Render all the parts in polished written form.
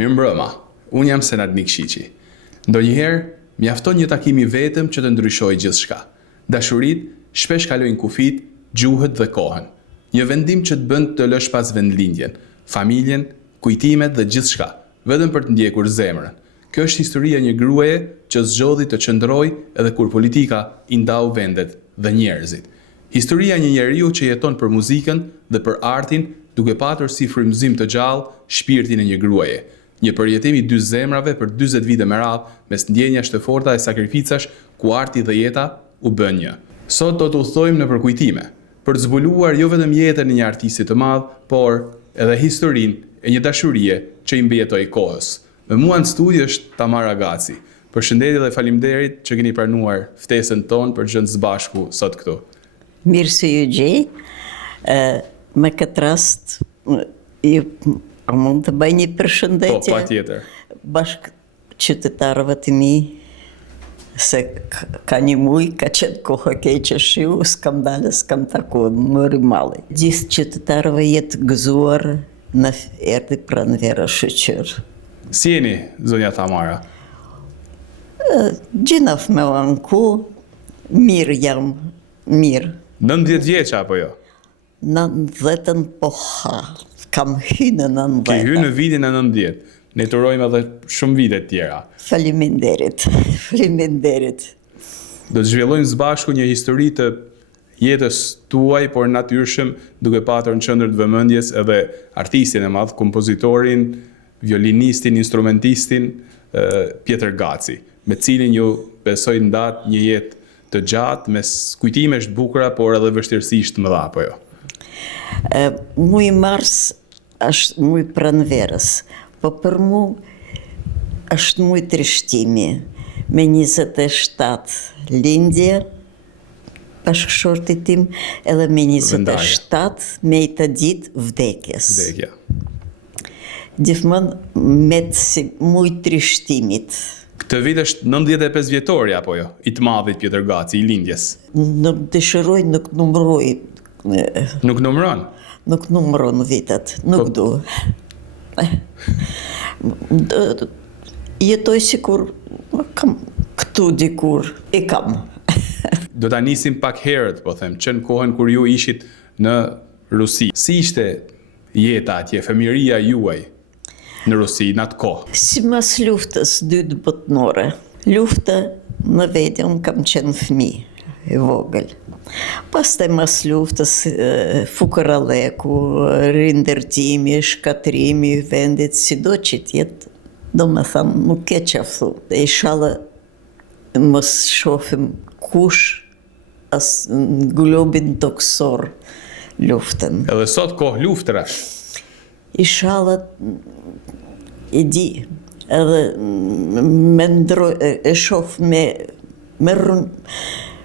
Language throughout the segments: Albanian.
Mirëmbrëma, unë jam Senat Nikëshiqi. Ndonjëherë, mjafton një takim i vetëm që të ndryshojë gjithçka. Dashuritë shpesh kalojnë kufit, gjuhët dhe kohën. Një vendim që të bën të lësh pas vendlindjen, familjen, kujtimet dhe gjithçka, vetëm për të ndjekur zemrën. Kjo është historia një gruaje që zgjodhi të qëndrojë edhe kur politika i ndau vendet dhe njerëzit. Historia një njeriu që jeton për muzikën dhe për artin, duke patur si frymëzim të gjallë shpirtin e një gruaje. Një përjetim i dy zemrave për 40 vite me radhë, mes ndjenjash të forta e sakrificash ku arti dhe jeta u bën një. Sot do të udhtojmë në përkujtime, për të zbuluar jo vetëm jetën e një artisti të madh, por edhe historinë e një dashurie që i mbjetoi kohës. Me mua në studio është Tamara Gaci. Përshëndetje dhe faleminderit që keni pranuar ftesën tonë për të qenë së bashku sot këtu. Mirë se ju gjej. Me këtë rast, a mund të bëj një përshëndetje? Po, patjetër. Bashkë qytetarëve të mi, se ka një muj, ka qenë kohë keqe shiu, s'kam dalë, s'kam takuar, më rrimali. Gjithë qytetarëve jetë gëzuar në erdhi pranvera shëqër. Si jeni, zonja Tamara? Gjinaf me anku, mirë jam, mirë. 19 vjeç apo jo? 90 po ha, kam hynë në 90. Ke hynë në vitin e 90. Ne të urojmë edhe shumë vite tjera. Faleminderit, faleminderit. Do të zhvillojmë së bashku një histori të jetës tuaj, por natyrshëm, duke patur në qendër të vëmendjes edhe artistin e madh, kompozitorin, violinistin, instrumentistin Pjetër Gaci, me cilin ju besoj ndat një jetë të gjatë, mes kujtimesh të bukura, por edhe vështirësish të mëdha, apo jo? Muj mars është muj pranverës, po për mu është muj trishtimi, me 27 lindje, bashkëshortit tim, edhe me 27 me i të ditë vdekjes. Vdekja. Gjithmonë me të si muj trishtimit. Këtë vit është 95 vjetori, apo jo? I të madhit Pjetër Gaci, i lindjes. Nuk dëshiroj, nuk numëroj. Nuk numëron? Nuk numëron vitet, nuk du. Jetoj sikur kam këtu dikur, e kam. Do ta nisim pak herët, po them, që në kohën kur ju ishit në Rusi. Si ishte jeta atje, fëmijëria juaj në Rusi, në atë kohë? Si mas luftës dytë botnore. Lufta në vetë, unë kam qenë fëmijë e vogël. Pastaj mas luftës fukaralleku, rindërtimi, shkatrimi i vendit, sido që t'jetë, do me thamë, nuk ke qaftu. E inshallah mos shohim kush as në globin toksor luftën. Edhe sot kohë luftrash. Inshallah e di, edhe me ndroj, e shoh me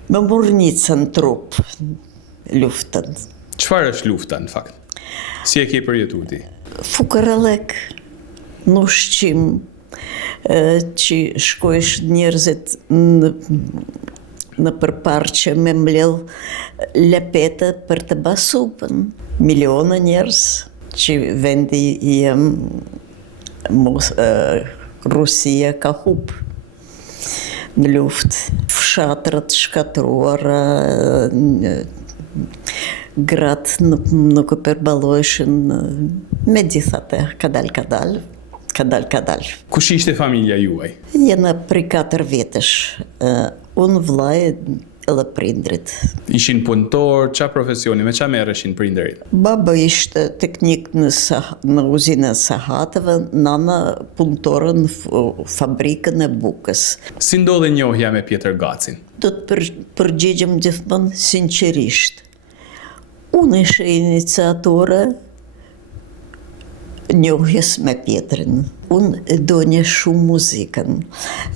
murnica në trup luftën. Çfarë është lufta në fakt? Si e ke përjetuar ti? Fukarallek, në ushqim, që shkojsh njerëzit në përparqe me mbledh lepete për të basupën. Miliona njerëz që vendi jem Rusia ka hup në luft. Fshatrat shkatruara, gratë nuk e përballojshin, megjithatë kadal. Kush ishte familja juaj? Jena prej 4 vjetësh. Unë vllai edhe prindrit. Ishin punëtor, qa profesioni, me qa merreshin prindërit? Baba ishte teknik në uzinën e sahatëve, nana punëtore në fabrikën e bukës. Si ndodhe njohja me Pjetër Gacin? Do të përgjigjem gjithmonë sinqerisht. Unë ishe iniciatore njohjes me Pjetrin. Unë e donja shumë muzikën.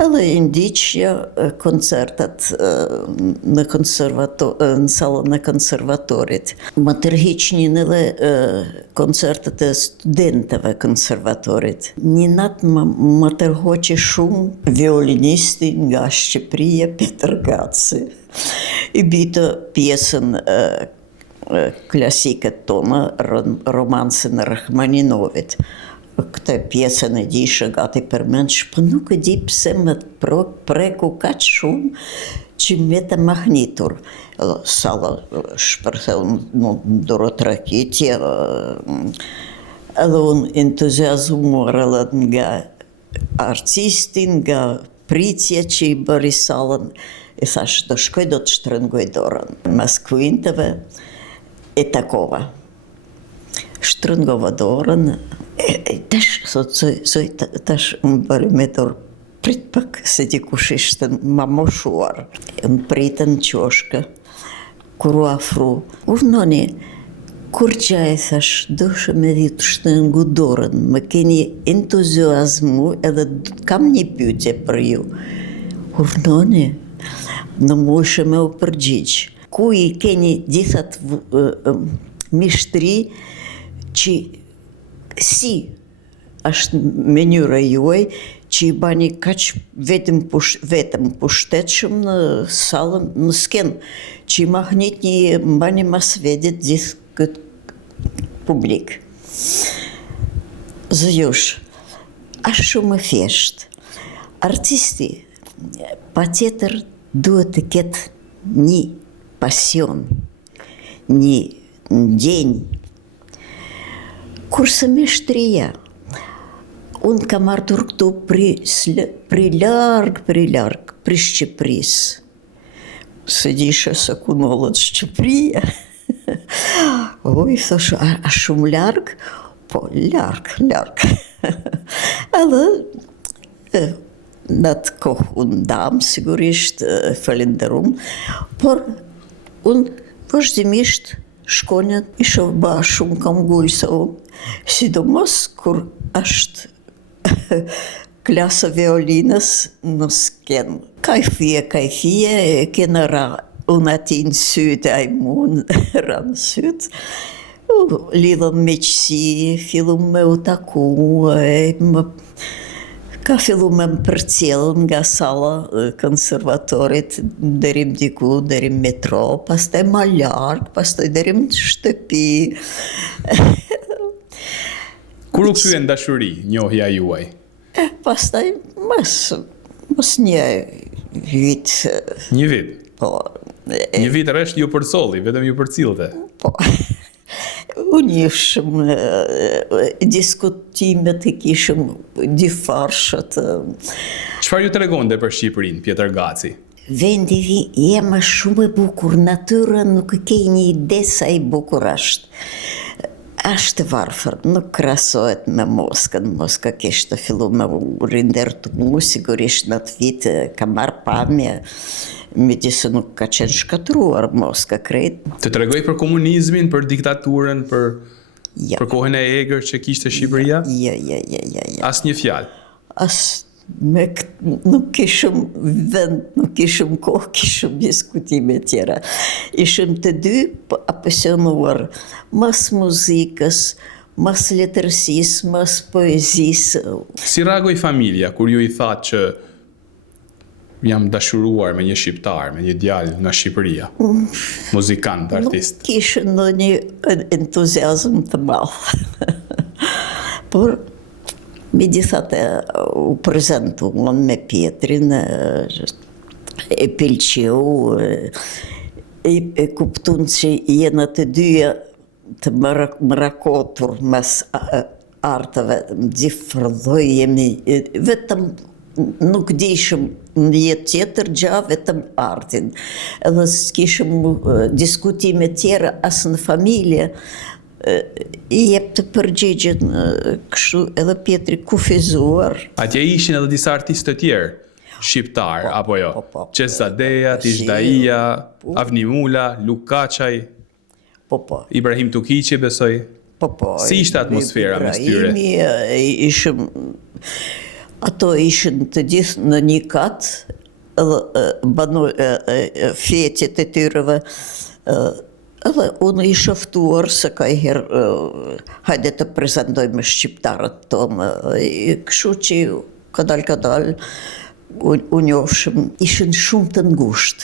Edhe i ndiqja koncertet në salën e konservatorit. Më tërhiqnin edhe koncertet e studentëve konservatorit. Një natë më tërhoqi shumë violinisti nga Shqipëria, Pjetër Gaci. I bita pjesën klasikët tonë, romansën e Rachmaninovit. Këtë pjesën e dishë gati përmendsh, po nuk e di pse më preku kaq shumë që me të mahnitur. Salla shpërtheu në dorotrakitje, edhe unë entuziazmuar edhe nga artistin, nga pritje që i bëri sallën, i thash, do shkoj, do të shtrëngoj dorën. Mas kuinteve e takova. Shtrëngova dorën, tash më bëri me dorë, prit pak se dikush ishte ma moshuar. Më pritën qoshkë, kur u afru. Urnoni, kur qaj thash, doshe me di të shtrëngu dorën, më keni entuziazmu edhe kam një pyetje për ju. Urnoni, në mushë me u përgjigj. Ku i keni gjithat mishtri që si është mënyra juaj që i bani kaq vetëm pushtetshëm në sallën, në skenë, që i mahnit mbani mas vedit gjithë këtë publik. Zëjush, është shumë e thjeshtë. Artisti, patjetër duhet të ketë një pasion, një ndjenjë. Kurse me shtria, unë kam ardhur këtu pri larg, pri Shqipërisë. Se dishe se ku nëllët Shqipëria. Oj, thosh, a shumë larg? Po, larg. Edhe, në atë kohë unë dam, sigurisht falenderum, por unë vazhdimisht shkonja isha ba shumë kam gullë se unë, sidomos kur është klasa violinës në skenë. Kajfije, kena ra, unë ati në sytë, a i mund ra në sytë. Lidhëm me qësi, fillum me u taku, ka fillu me më përcjellë nga salla konservatorit, derim diku, derim metro, pastaj ma larg, pastaj derim shtëpi. Kur u kthyen dashuri, njohja juaj? Pastaj mas një vit. Një vit? Po. Një vit rresht ju përcolli, vetëm ju përcillte. Po. Unë ishëm diskutimet e kishëm difarshët. Çfarë ju tregonte për Shqipërinë, Pjetër Gaci? Vendi jema shumë e bukur, natyra nuk ke një ide sa i bukur është. Është varfër, nuk krahasohet me Moskën. Moska kishte fillu me rindërtu mu, sigurisht në atë vit ka marrë pamje, megjithëse nuk ka qenë shkatruar Moska krejt. Të tregoj për komunizmin, për diktaturën, për kohën e egër që kishte Shqipëria? Ja. Asnjë fjalë. Nuk kishëm vend, nuk kishëm kohë, kishëm diskutime tjera. Ishëm të dy apasionuar mas muzikës, mas letërsisë, mas poezisë. Si reagoi familja kur ju i thatë që jam dashuruar me një shqiptar, me një djalë nga Shqipëria, muzikant, artist? Nuk kishë ndonjë entuziazm të madh. Por megjithatë u prezantuan me Pjetrin, e pëlqeu, e kuptuan që jena të dyja të mrakotur mes artëve, gjithë jemi, vetëm nuk dishëm në jetë tjetër gja, vetëm artin. Edhe s'kishëm diskutime tjera as në familje, i jep të përgjigjen kështu edhe Pjetri kufizuar. Atje ishin edhe disa artistë të tjerë, shqiptar, apo jo? Qezadeja, Tishdaia, Avni Mula, Luk Kaçaj, Ibrahim Tukiqi, besoj. Si ishte atmosfera mes tyre? Ishëm, ato ishin të gjithë në një kat, fjetjet e tyreve, edhe unë isha ftuar se ka herë hajde të prezantojmë shqiptarët tonë. Kështu që kadal u njohshëm, ishin shumë të ngushtë.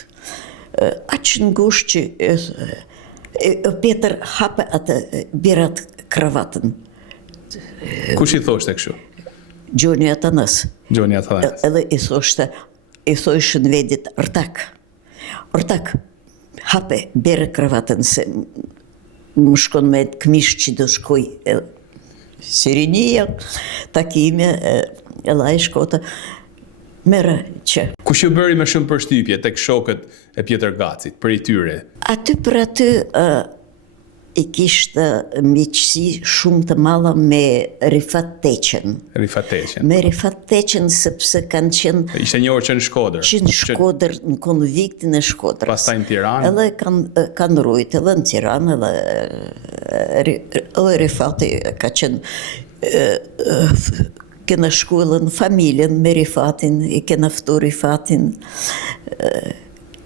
Aq ngushtë që Pjetër hape atë birat kravatën. Kush I thoshte kështu? Gjoni Atanas. Gjoni Atanas. Edhe I thoshin vedit Ortak, hape, bere kravatën se më shkon me këmish që do shkoj Sirinia, takime, edhe ai shkota, merë që. Kush ju bëri më shumë përshtypje tek shokët e Pjetër Gacit, për I tyre? Aty për aty I kishte miqësi shumë të malla me Rifat Teqen. Rifat Teqen. Me Rifat Teqen sepse kanë qenë Ishte njohur që në Shkodër. Që në Shkodër, në konviktin e Shkodrës. Pastaj në Tiranë. Edhe kanë rujt edhe në Tiranë, edhe Rifati ka qenë kena shku edhe në familjen me Rifatin, I kena ftu Rifatin,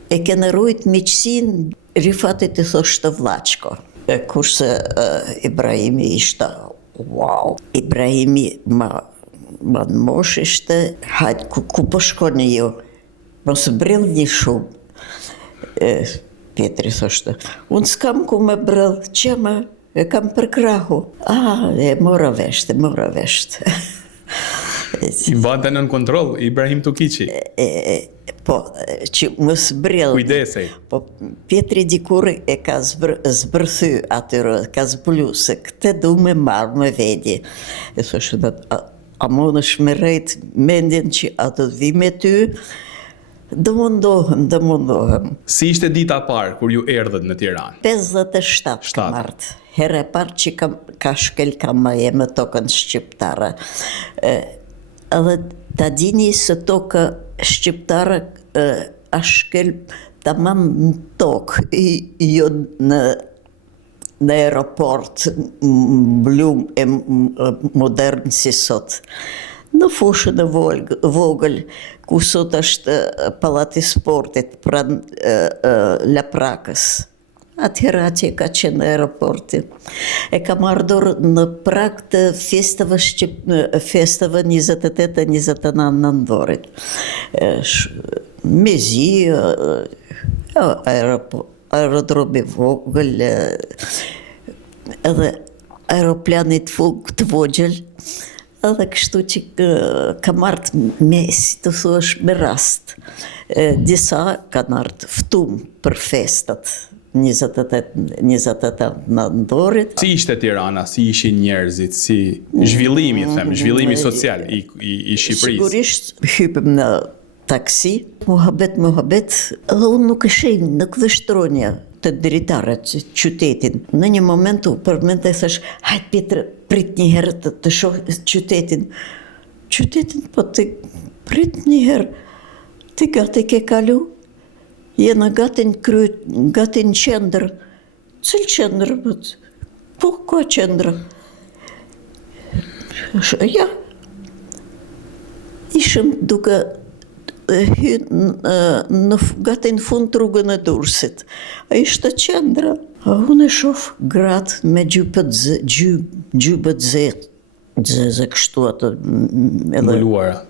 e kena rujt miqësin, Rifatit I thoshte Vlaçko. Kurse Ibrahimi ishte, wow, Ibrahimi ma në mosh ishte, hajtë, ku po shkoni ju? Mos brillni shumë. Pietri thoshte, unë s'kam ku me brill, që më, e kam për krahu. E mora vesht. I mbante nën kontroll Ibrahim Tukiqi. Po, që mos brill. Kujdesej. Po, Pietri dikur e ka zbërthy atyre, ka zbulu se këtë du me marrë me vedi. E thoshte, a monësh me rejt mendjen që atë vi me ty, dë mundohem. Si ishte dita parë kur ju erdhët në Tiranë? 57 martë. Herë e parë që ka shkel kamaje me tokën shqiptare. Edhe ta dini se toka shqiptare a shkel tamam në tokë, jo në aeroport blum e modern si sot. Në fushën e vogël, ku sot është Pallati Sportit pranë Laprakës. Atëherë atje ka qenë aeroporti. E kam ardhur në prag të festave 28-29 nëndorit. Mezi, aerodromi vogël, edhe aeroplanit të vogjel, edhe kështu që kam ardhë me, si të thuash, me rast. Disa kanë ardhë ftum për festat. 28 nëndorit. Si ishte Tirana, si ishin njerëzit, si zhvillimi social I Shqipërisë? Sigurisht, hypëm në taksi, muhabet, edhe unë nuk vështronja të dritarët, qytetin. Në një moment u përmend e thash, hajt Pjetër, prit një herë të shoh qytetin. Qytetin, po të prit një herë, të gati ke kalu? Jena gati në qendër. Cëll qendër? Po, ka qendër? Ja. Ishëm duke gati në fund të rrugën e Durrësit. A ishte qendra. Unë e shoh gratë me gjybët zeze kështu atë. Mbuluara.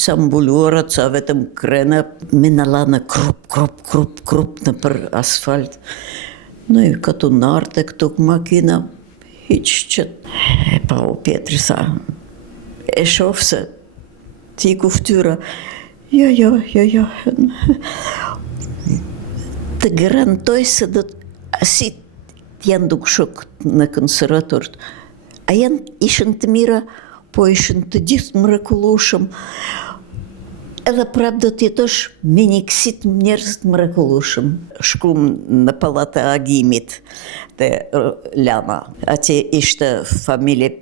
Ca mbuluara, ca vetëm krena, me në lanë krup në për asfalt. Në ju këtu nartë e këtu makina, hiq që... E pa u Pietri sa, e shofë se ti ku ftyra. Jo. Të garantoj se do të... Si janë duk shok në konservatorët. A ishën të mira, po ishën të gjithë mrekullueshëm. Edhe prap do t'jetosh me një kësit njerëz të mrekullueshëm. Shkum në pallat e Agimit te Lama. Atje ishte familje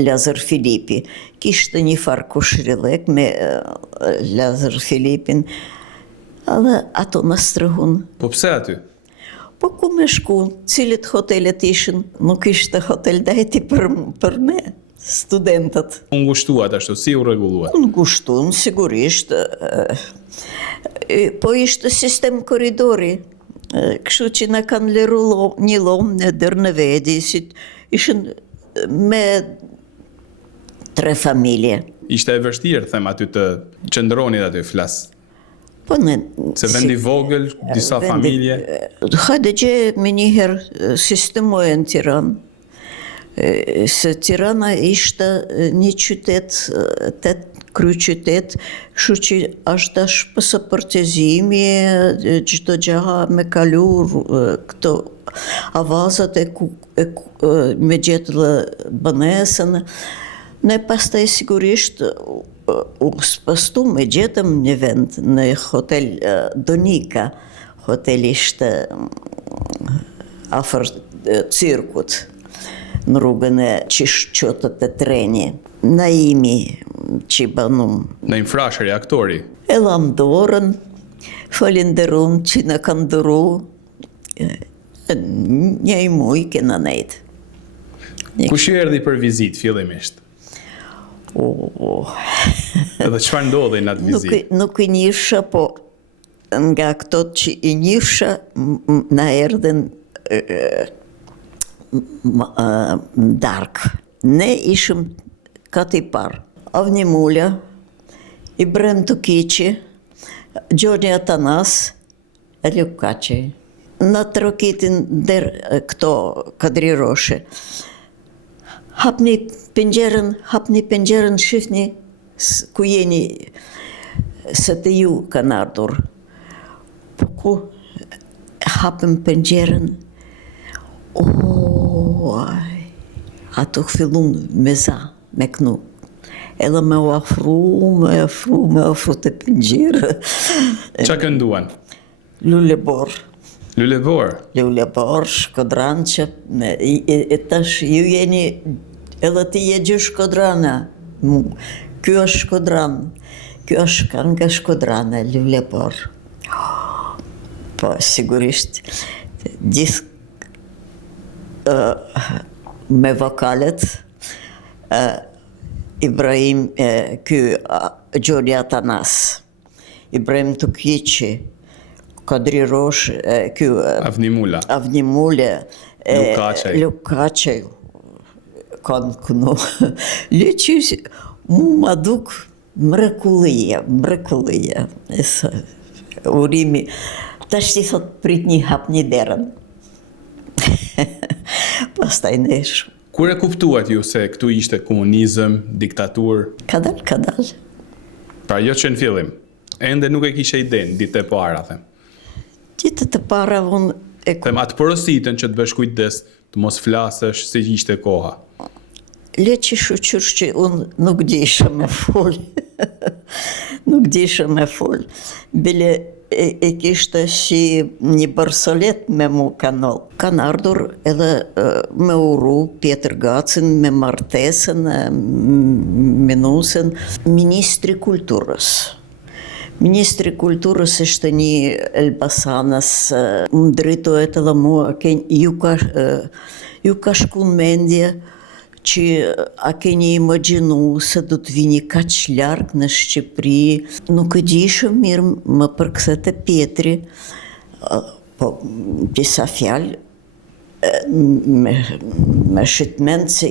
Lazar Filipi. Kishte një farë kushërilek me Lazar Filipin. Edhe ato në strehun. Po pse aty? Po ku me shku, cilit hotelet ishin, nuk ishte hotel dajti për ne. Studentët. Unë ngushtuat ashtu, si u rregulluat? Unë ngushtuan, sigurisht. Po ishte sistem koridori. Kështu që në kanë liru një lomë në dërë në vedi, ishën me 3 familje. Ishte e vështirë, them aty të qëndronit aty flas. Po në... Se vendi vogël, disa familje. Hajde gje me njëherë sistemojë në Tiranë. Se Tirana ishte një qytet, kryeqytet, kështu që është dash pësë përtezimi, çdo gjaha me kalu këto avazat me gjetë dhe banesën. Ne pastaj sigurisht u spastu me gjetëm një vend në hotel Donika. Hoteli ishte afër cirkut, në rrugën e qotët e treni. Naimi që banum. Në infrashëri aktori. E lam dorën, falenderum që në kanë dëru, një muj kena nejtë. Kush ju erdhi për vizit fillimisht? Edhe çfarë ndodhi në atë vizit? Nuk I njifsha, po nga këto që I njifsha, na erdhen darkë. Ne ishëm kati parë. Avni Mulja, Ibrahim Tukiqi, Gjoni Atanas, Eljuk Kaçi. Në trokitin der këto kadriroshe. Hapni pengjeren, shifni ku jeni, se të ju kanë ardhur. Po ku hapëm pengjeren, ato fillun me za, me knu. Edhe me u afru të pengjere. Qa kënduan? Lulebor, Shkodran që tash ju jeni, edhe ti je gjë Shkodrana. Kjo është Shkodran, kjo është kënga Shkodrana, Lulebor. Po, sigurisht, gjithë me vokalet, Ibrahim, Gjoni Atanas, Ibrahim Tukiqi, Kadri Rosh, Avni Mulja, Ljuk Kaçi, kanë kënu. Lëqysh, mu ma duk mrekullia. Urimi, tash ti thot prit një hap një derën. Pastaj nesh. Kur e kuptuat ju se këtu ishte komunizëm, diktatur? Kadal. Pra jo që në fillim, ende nuk e kishe idenë, ditë e para, them. Ditë të para unë Them atë porositën që të bësh kujdes, të mos flasësh si ishte koha. Le që shuqysh që unë nuk disha me fol. Bile e kishte si një bërsolet me mu kanal. Kanë ardhur edhe me uru Pjetër Gacin, me martesën, menusën, Ministri Kulturës. Ministri Kulturës është një Elbasanës, më drejtohet edhe mua, ju ka shku në mendje që a keni imagjinu se do të vini kaq larg në Shqipëri. Nuk e gjishëm mirë më përkëthet e Pjetri, po disa fjalë me shqitment se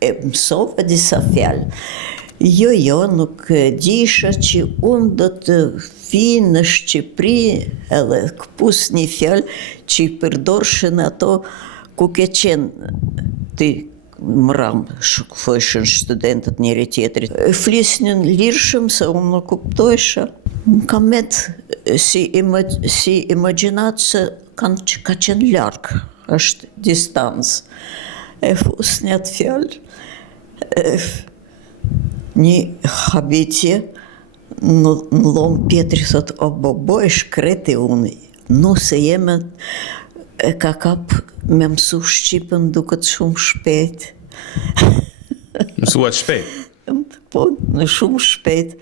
e mësove disa fjalë. Jo, nuk gjisha që unë do të vi në Shqipëri edhe këpus një fjalë që I përdorshen ato ku ke qenë ti mëram, thojshën studentët njëri tjetrit. Flisnin lirshëm se unë nuk kuptojsha. Më ka met si imagjinat se ka qenë larkë, është distancë. E fusni atë fjalë, një habitje, në lomë Pjetri thot, o bobo e shkreti unë, nuse jeme e ka kap me mësu Shqipën duket shumë shpejt. Mësuat shpejt? Po, në shumë shpejt,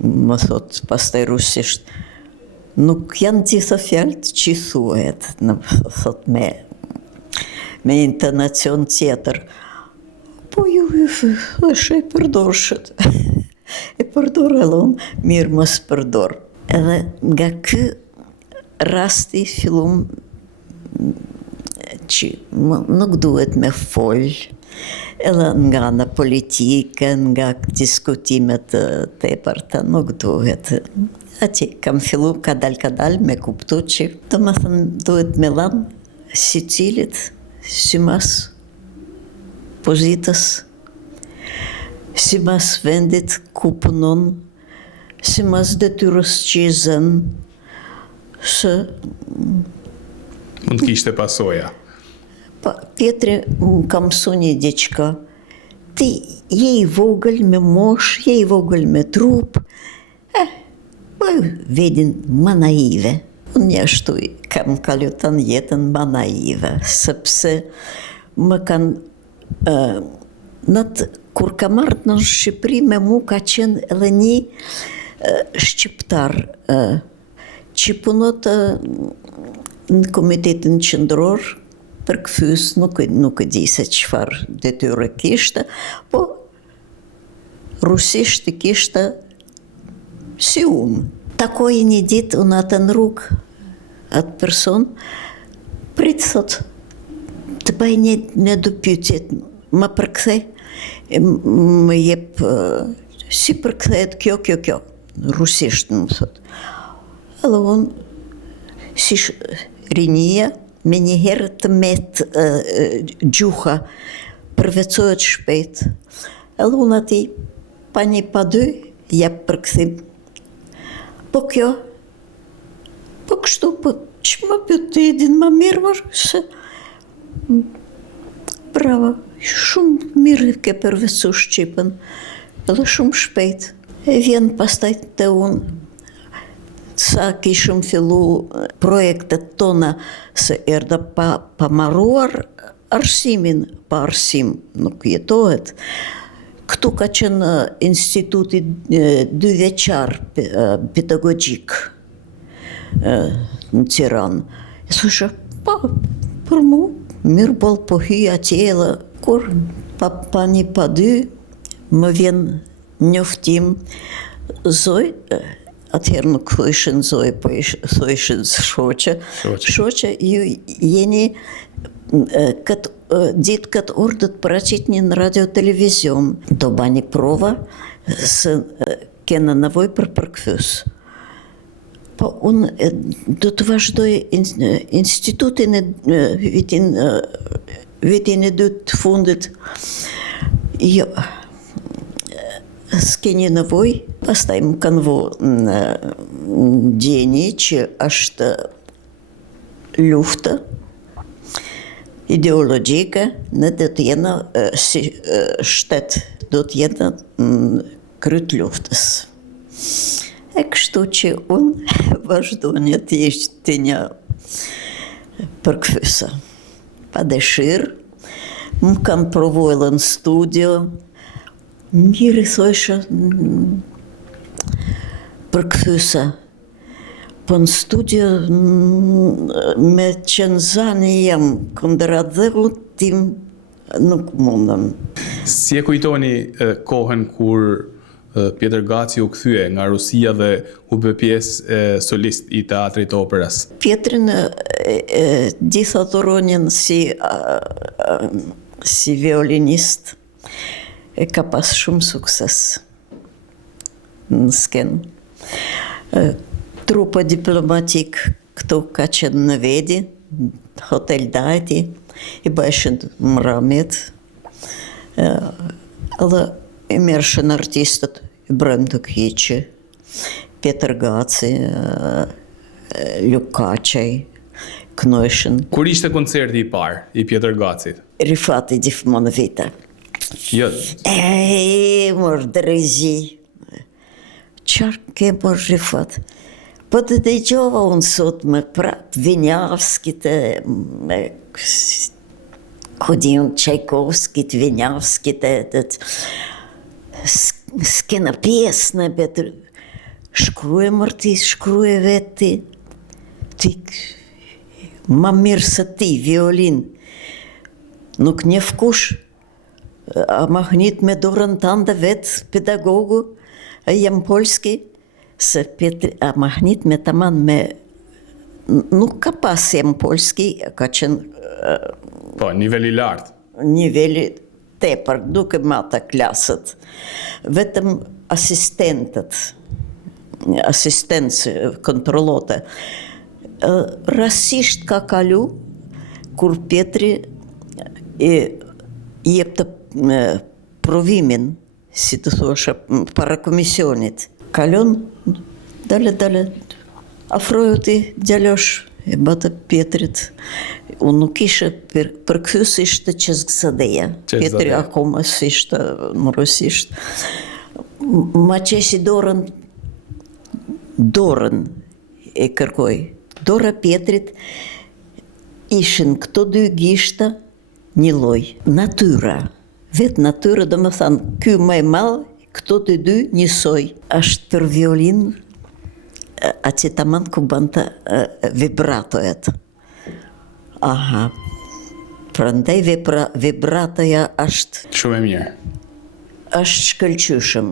më thot, pastaj rusisht, nuk janë gjitha fjalët që thuhet, thot me intonacion tjetër. Po ju është e përdorshët. E përdor edhe unë, mirë mos përdor. Edhe nga ky rasti fillum që nuk duhet me fol, edhe nga ana politike, nga diskutimet tepërta, nuk duhet. Ati kam fillu kadal me kuptu që të më thënë duhet me lanë si cilit, si mas pozitës, sipas vendit ku punon, sipas detyrës që i zën, se Mund të kishte pasoja. Pietri më ka mësu një diçka. Ti je i vogël me mosh, je i vogël me trup, vedin më naive. Unë ashtu kam kaluar jetën më naive, sepse më kanë kur kam ardhur në Shqipëri me mu ka qenë edhe një shqiptar që punot në Komitetin Qendror për këfys, nuk e di se çfarë detyre kishte, po rusisht i kishte si unë. Takoj një ditë unë atë në rrugë, atë person, prit thot, të bëj një dy pyetje, më përkthej, më jep si përkthehet kjo, rusisht më thot. Edhe unë si rinia, me njëherë të met gjuha, përvecohet shpejt. Edhe unë ati, pa një pa dy, jep përkthim. Po kjo, po kështu, po që më pyet të edin më mirë, mërë, se brava, shumë mirë ke përvecu Shqipën, edhe shumë shpejt. E vjen pastaj të unë, sa kishëm fillu projektet tona, se erdha pa marruar arsimin, pa arsim nuk jetohet. Këtu ka qenë instituti 2 vjeçar pedagogjik në Tiranë. E thosha, për mu, mirë boll po hy atje edhe, kur pa një pa dy, më vjen njoftim, Zoj, atëherë nuk thojshën Zoj, po thojshën shoqe. Shoqe, ju jeni ditë këtë orë dhe të paraqit një në radio televizion. Do bani prova se kena nevoj për përkthys. Po unë do të vazhdoj institutin vitin e 2 të fundit. Jo, s'ke një nevoj, pastaj më kanë vo në gjeni që është luftë ideologjike, ne do të jena si shtet, do të jena kryt luftës. E kështu që unë vazhdoj të ishte një përkthyse. Pa dëshirë, më kam provu edhe në studio, mirë i thojshë përkthyse. Po në studio me qënzani jam këndërat dhe tim nuk mundëm. Si e kujtoni kohën kur Pjetër Gaci u kthye nga Rusia dhe u bë pjesë solist i teatrit operës? Pjetrin gjitha dhuronjen si violinist e ka pas shumë sukses në skenë. Trupa diplomatik këtu ka qenë në Vedi, Hotel Dajti, i bëshën Mramit, edhe i mërshën artistët i Brëm të Kiqi, Pjetër Gaci, Lukaqaj, Knojshën. Kur ishte koncerti i parë i Pjetër Gacit? Rifati gjithmonë vite. Jo. Mor drezi. Qarë ke mor Rifat? Po të dëgjova unë sot me prap Vinjavskit, me Kodin Čajkovskit, Vinjavskit, s'kena pjesë në betër. Shkruje mërti, shkruje veti, ti ma mirë se ti, violin. Nuk njef kush, a mahnit me dorën tande vetë pedagogu, a jam polski, se Petri, a mahnit me taman me, nuk ka pas jam polski, ka qenë Po, niveli lartë. Niveli tepër, duke mata klasët. Vetëm asistencë, kontrollote. Rasisht ka kalu, kur Pietri i i jep të provimin, si të thosha, para komisionit. Kalon, dale, afroju ti djalosh, e bata Pietrit. Unë nuk ishe përkthysisht të Qezgzadeja. Pietri akoma s'ishte në rusisht. Ma qeshi dorën e kërkoj. Dora Pietrit ishin këto dy gishta një lloj. Natyra. Vetë natyra do më thanë, ky më e madh, këto të dy njësoj. Ashtë për violin, atë tamam ku banta vibratojet. Aha. Prandaj vibratoja është Shumë e mirë. është shkëlqyshëm.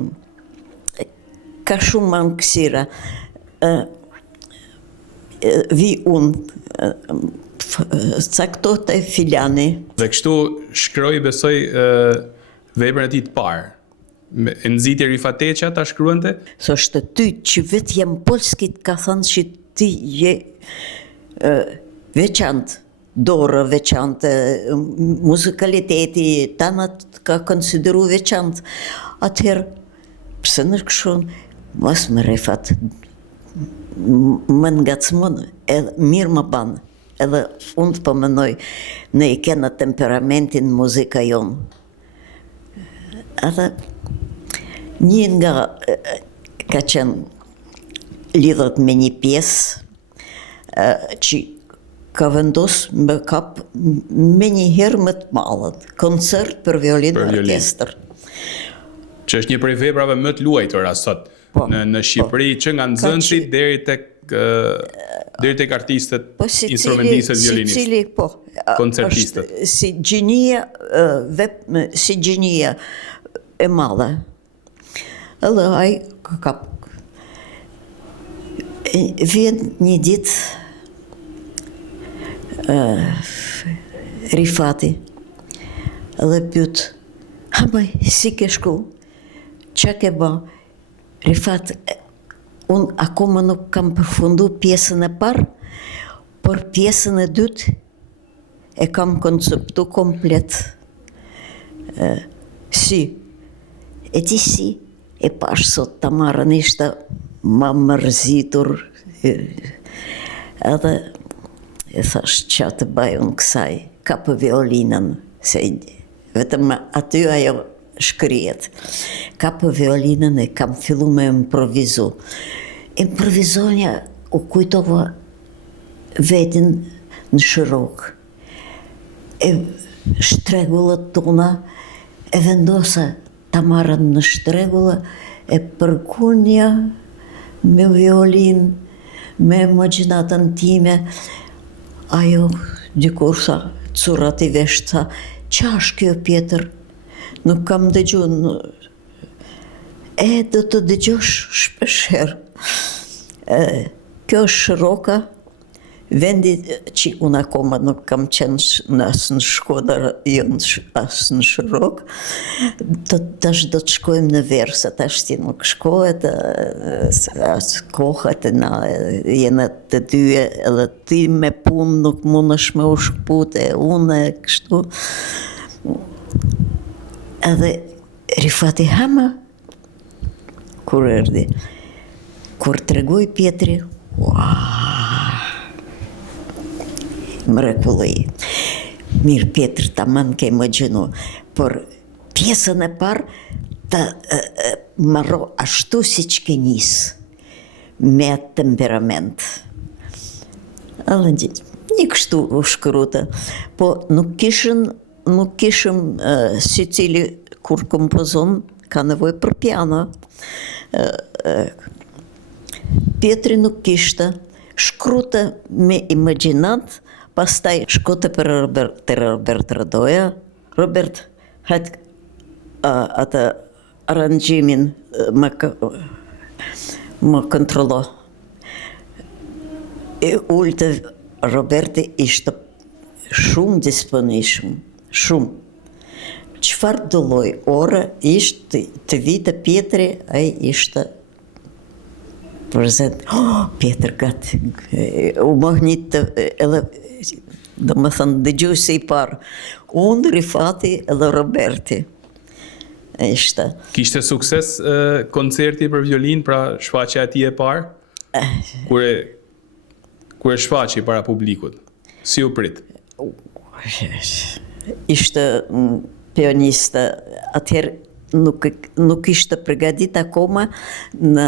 Ka shumë mangësira. Vi unë, caktohet e filani. Dhe kështu shkroi besoj veprën e tij të parë. E nxitje Rifateqa ta shkruante? Thoshte ty që vetë jam polskit ka thënë që ti je veçantë, dorë veçantë, muzikaliteti tanat ka konsideru veçantë. Atëherë, pse në këshon, mos më Rifat, më ngacmon, edhe mirë më banë. Edhe unë të pëmënoj, ne i kena temperamentin muzika jonë. Edhe një nga ka qenë lidhët me një pjesë që ka vendosë më kap me një herë më të malët, koncert për violin dhe orkestër. Që është një prej veprave më të luajtura sot në Shqipëri, që nga nxënësit deri tek artistët, instrumentistët, violinistë, koncertistët. Si gjinia e madhe. Edhe ai ka vjen një ditë Rifati edhe pyet, "Hamaj, si ke shku? Qa ke bë?" Rifat, unë akoma nuk kam përfundu pjesën e parë, por pjesën e dytë e kam konceptu komplet. Si? E ti si? E pash sot të marrën ishte ma mërzitur. Edhe e thash, qa të baj unë kësaj, ka për violinën, se vetëm aty ajo shkrijet. Ka për violinën e kam fillu me improvizu. Improvizonja u kujtova vetin në Shërok. E shtregullat tona e vendosa ta marrën në shtregulla e përkunja me violin, me imagjinatën time. Ajo dikur tha, curat i vesh tha, qa është kjo Pjetër? Nuk kam dëgju, do të dëgjosh shpesher. Kjo është Shëroka, vendi që unë akoma nuk kam qenë asë në Shkodër, jo asë në Shërok, tash do të shkojmë në verë, se tash ti nuk shkohet, kohët e na jene të dyje, edhe ti me punë nuk mund është me u shkpute, unë e kështu. Edhe Rifati Hama, kur erdi, kur tregoj Pietri, mrekulli. Mirë Pietr, tamam ke imagjinu, por pjesën e parë të marro ashtu si që ke njësë, me atë temperament. Një kështu u shkruta, po nuk kishëm si cili kur kompozon ka nevoj për piano. Pietri nuk kishte, shkruta me imagjinat, pastaj shkote për Robert Radoja. Robert, hajtë atë aranjimin më kontrolo. E ullëte Roberti ishte shumë disponishëm, shumë. Qëfar të loj ore ishte të vite Pietri, a i ishte prezent. Pietr, gati, u mohnit edhe Do më thënë, dëgjuesi I parë. Unë, Rifati edhe Roberti. Ishte. Kishte sukses koncerti për violin, pra shfaqja e tij e parë? Kur e shfaqi para publikut. Si u prit? Ishte pianiste. Atëherë nuk ishte përgatit akoma në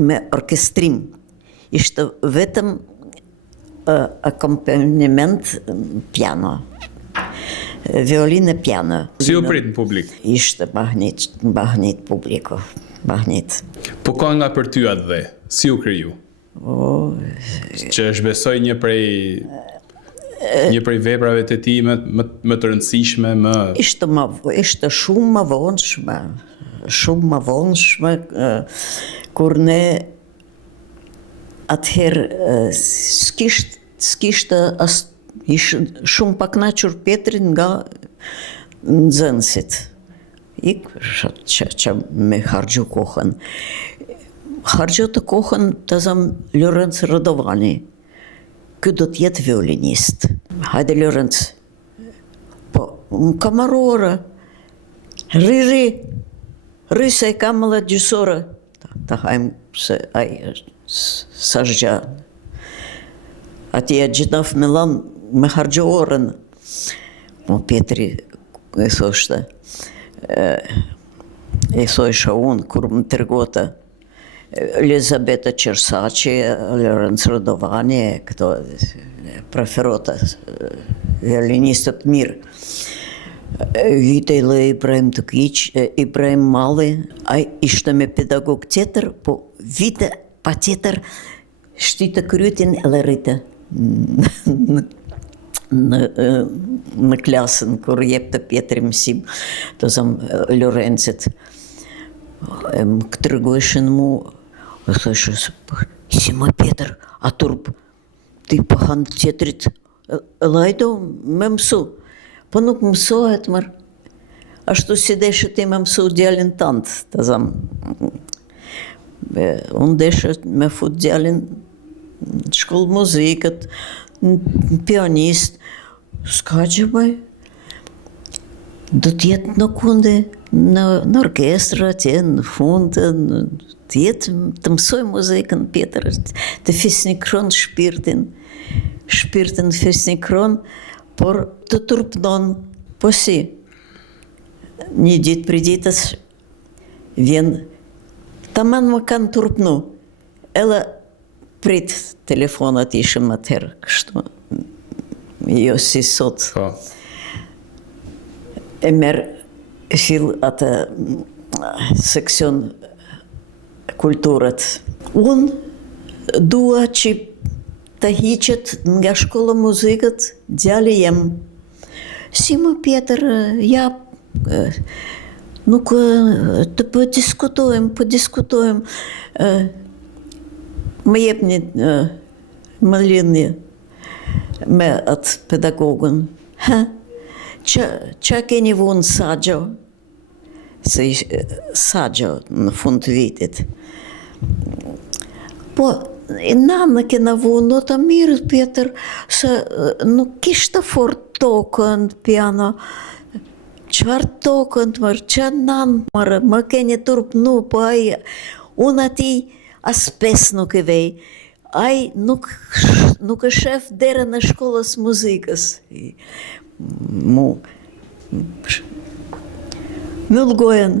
me orkestrim. Ishte vetëm akompaniment piano. Violinë e piano. Si u prit në publik? Ishte mahnit publiku. Mahnit. Po ka nga për ty atë dhe, si u kriju? Që është besoj një prej veprave të ti më të rëndësishme, Ishte shumë më vonshme, kur ne atëherë s'kishte ishte shumë paknaqur Petrin nga nxënësit. Që me hargju kohën. Hargju të kohën të zëm Lorenz Radovani. Ky do t'jetë violinist. Hajde Lorenz. Po, më kamarore. Ri se I kam edhe gjysore. Ta hajmë se aj sa shgja. Ati e gjithaf me lanë me hargju orën. Po Petri e thoshte. E thosha unë, kur më tërgota Elizabeta Qersaci, Lorenz Radovani, këto preferota violinistët mirë. Vite I Ibrahim Tukić, Ibrahim Malli, ai ishte me pedagog tjetër, po vite pa tjetër shtyte krytin edhe rrite në klasën, kur jep të Petri mësim, të zëmë Lorenzit. Më këtërgojshën mu, e thëshë, si më Petr, a turp, ti pëhan tjetrit, edhe ajdo me mësu, po nuk mësohet mërë, ashtu si deshe ti me mësu djallin tantë, të zëmë. Unë deshe me fut djallin në shkollë muzikët, në pianist, s'ka që bëj. Do t'jetë në kunde, në orkestra, atje, në fund, t'jetë të mësoj muzikën, Petr, të fisnikron shpirtin fisnikron, por të turpnon, po si. Një ditë për ditës vjen, taman më kanë turpnu, edhe prit telefonat ishëm atëherë, kështu, jo si sot. E merë fill atë seksion kulturët. Unë dua që të hiqet nga shkolla muzikët djali jem. Si më Petr, ja, nuk të po diskutojmë, më jep një më lidhni me atë pedagogën. Qa keni vunë Sagjo? Se Sagjo në fund të vitit. Po, na në kena vunë, no të mirë, Petr, se nuk kishte fort tokën piano. Qëfar tokën të mërë, që nanë mërë, më keni turpnu, po aj, unë ati as pes nuk e vej. Aj nuk e shef dere në shkollës muzikës. Mu lgojen.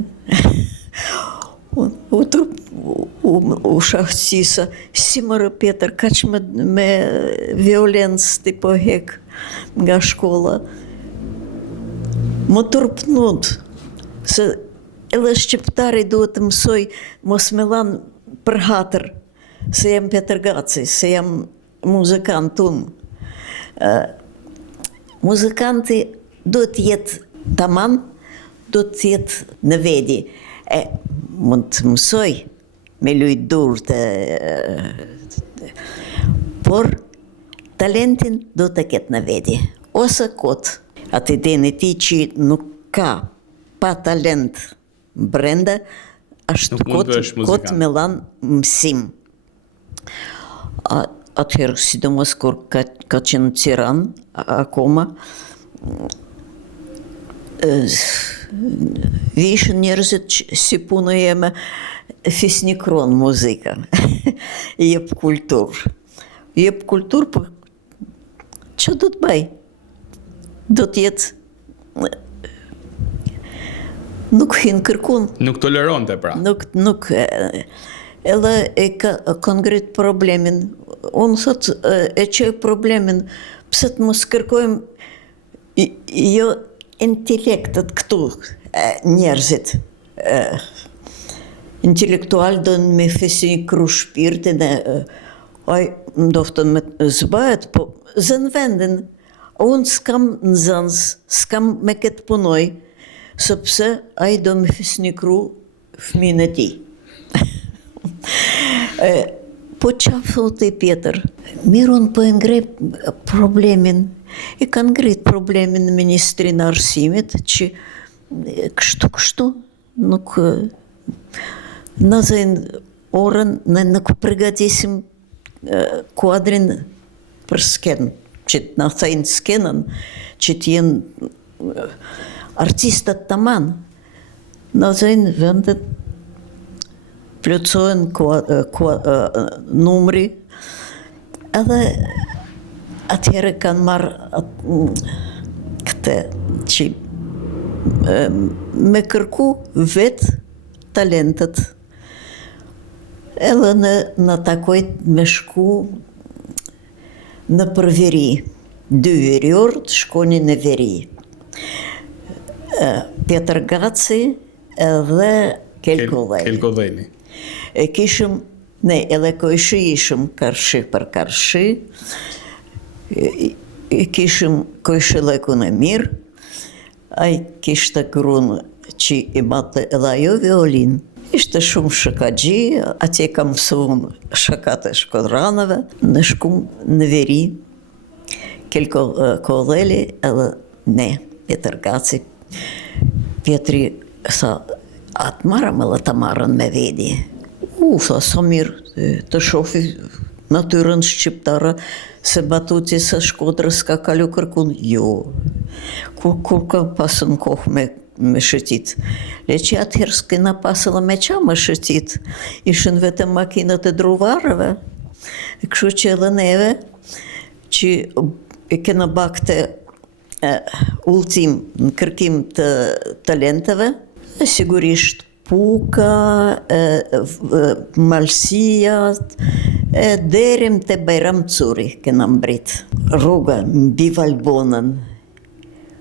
U shahtësisa, si mërë Petr, ka që me violencë të po hek nga shkolla. Më turpnut, se edhe shqiptari duhet të mësoj mos me lanë për hatër, se jam Petr Gaci, se jam muzikant unë. Muzikanti duhet jetë taman, duhet jetë në vedi. Mund të mësoj me lujt dur por talentin do të ketë në vedi. Ose kot, atë idejnë ti që nuk ka pa talent brenda, ashtu kot me lanë mësim. atëherë sidomos kur ka qenë Tiranë akoma, vishin njerëzit që si punë jeme fisnikron muzika. Jep kultur, po që do të bëj? Do t'jetë nuk hin kërkun. Nuk toleronte pra. Nuk edhe e ka ngrit problemin. Unë thot e qoj problemin, pse të mos kërkojmë jo intelektet këtu, njerëzit. Intelektual do në me fisnikru shpirtin ndoftën me zbajt, po zën vendin. Unë s'kam në zënës, s'kam me këtë punoj, sepse ai do me fisnikru fëmin e ti. Po qa thotë i Pjetër? Mirë unë po e ngrej problemin, i kanë ngrit problemin në Ministrinë e Arsimit, që kështu, nuk në zëjnë orën, në nuk përgatisim kuadrin për skenë, që të në thajnë skenën, që të jenë artistat të manë. Në zëjnë vendet plëcojnë numri, edhe atëherë kanë marrë këte që me kërku vetë talentet, edhe në takojt me shku në përveri. 2 verior të shkoni në veri. Pjetër Gaci edhe Kelkodheli. E kishëm, ne edhe kojshë ishëm karshi për karshi, i kishëm kojshë leku në mirë, a i kishtë grunë që i matë edhe ajo violin. Ishte shumë shëkagji, atje kam mësuar shëkat e shkodranëve, në shkum në veri, Kelkodheli edhe ne, Pjetër Gaci. Pjetri sa, atë marëm edhe të marën me vedi. Tha, sa mirë të shofi natyrën shqiptare, se Batuti së Shkodrës ka kalu kërkun. Jo, kur ka pasën kohë me shëtit. Le që atëherë s'kena pasë dhe me qa me shëtit. Ishën vetëm makinat e druvarëve. Kështu që edhe neve, që e kena bakte ultim në kërkim të talenteve, sigurisht puka, malsijat, derim të Bajram Curi kena mbrit. Rruga mbi Valbonën,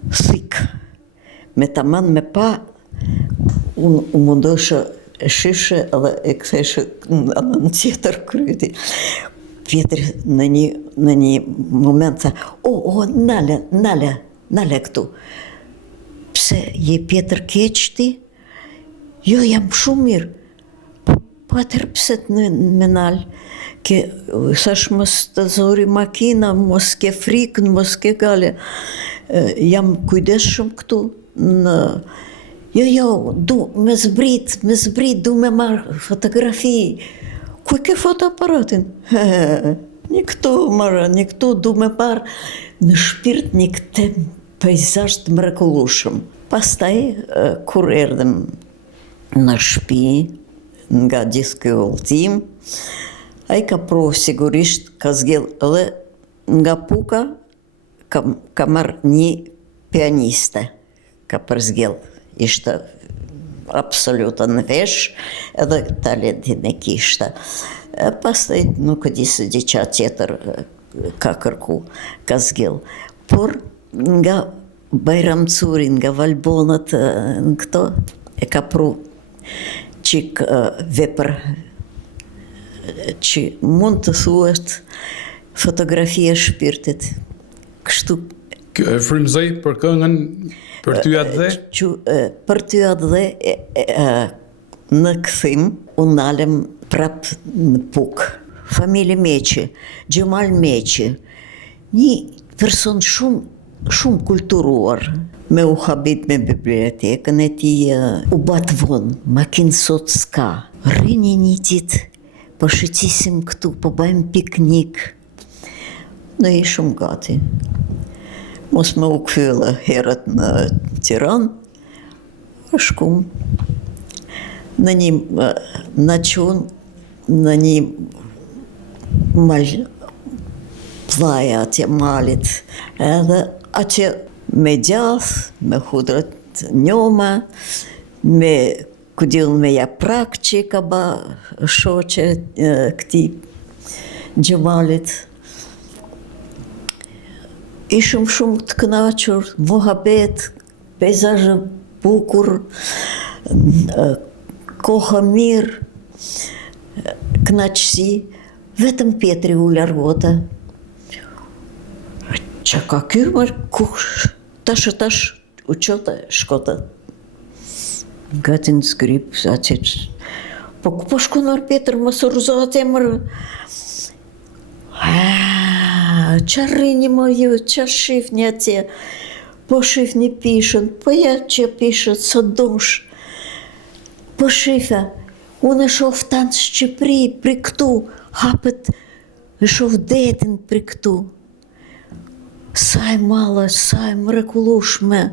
thikë, me taman me pa, unë mundoshë e shishe edhe e këtheshe në tjetër kryti. Pjetër në një moment tha, nale këtu. Pse je Pjetër keqti? Jo, jam shumë mirë. Po atër pse të me nalë? Thash mos të zori makina, mos ke frikën, mos ke gale. Jam kujdes shumë këtu. Jo, du me zbrit, du me marrë fotografi. Kuj ke fotoaparatin? Një këtu marrë, një këtu du me parë në shpirt një këte pejzasht mrekullueshëm. Pastaj, kur erdhem në shtëpi, nga gjithë kjo udhëtim, ai ka provë sigurisht, ka zgjedh edhe nga puka, ka marrë një pianiste, ka përzgjedh, ishte absoluta në vesh, edhe talentin e kishte. Pastaj nuk e di se diçka tjetër ka kërku, ka zgjedh. Por nga Bajram Curi, nga Valbonët, në këto, e ka pru qik vepër që mund të thuhet fotografia e shpirtit. Kështu. Kjo e frymëzoj për këngën për ty atë dhe? Për ty atë dhe në këthim, unë nalem prap në Puk. Familje Meqi, Gjemal Meqi, një person shumë kulturuar, me u habit me bibliotekën e ti, u batë vonë, makinë sot s'ka. Rrini një ditë, po shëqisim këtu, po bëjmë piknik, Ne ishëm gati. Mos më u kthye herët në Tiranë, shkum në një në qunë në një mal plaja atje malit, edhe atje me gjath, me hudrat njoma, me kudil me japrak që ka ba shoqe këti Gjemalit. Ishëm shumë të kënaqur, muhabet, peizazhe bukur, kohë mirë, kënaqësi, vetëm Pietri u largota. Që ka kyrë, kush, tash u qote, shkota. Gati në zgrip, atje që... Po shkonor Pietr, më sërëzat e mërë. Që rrini më ju, që shifni atje, po shifni pishën, po ja që pishët së dush. Po shifa, unë e shof tanë Shqipëri, pri këtu, hapet, e shof detin pri këtu. Sa e mala, sa e mrekullueshme,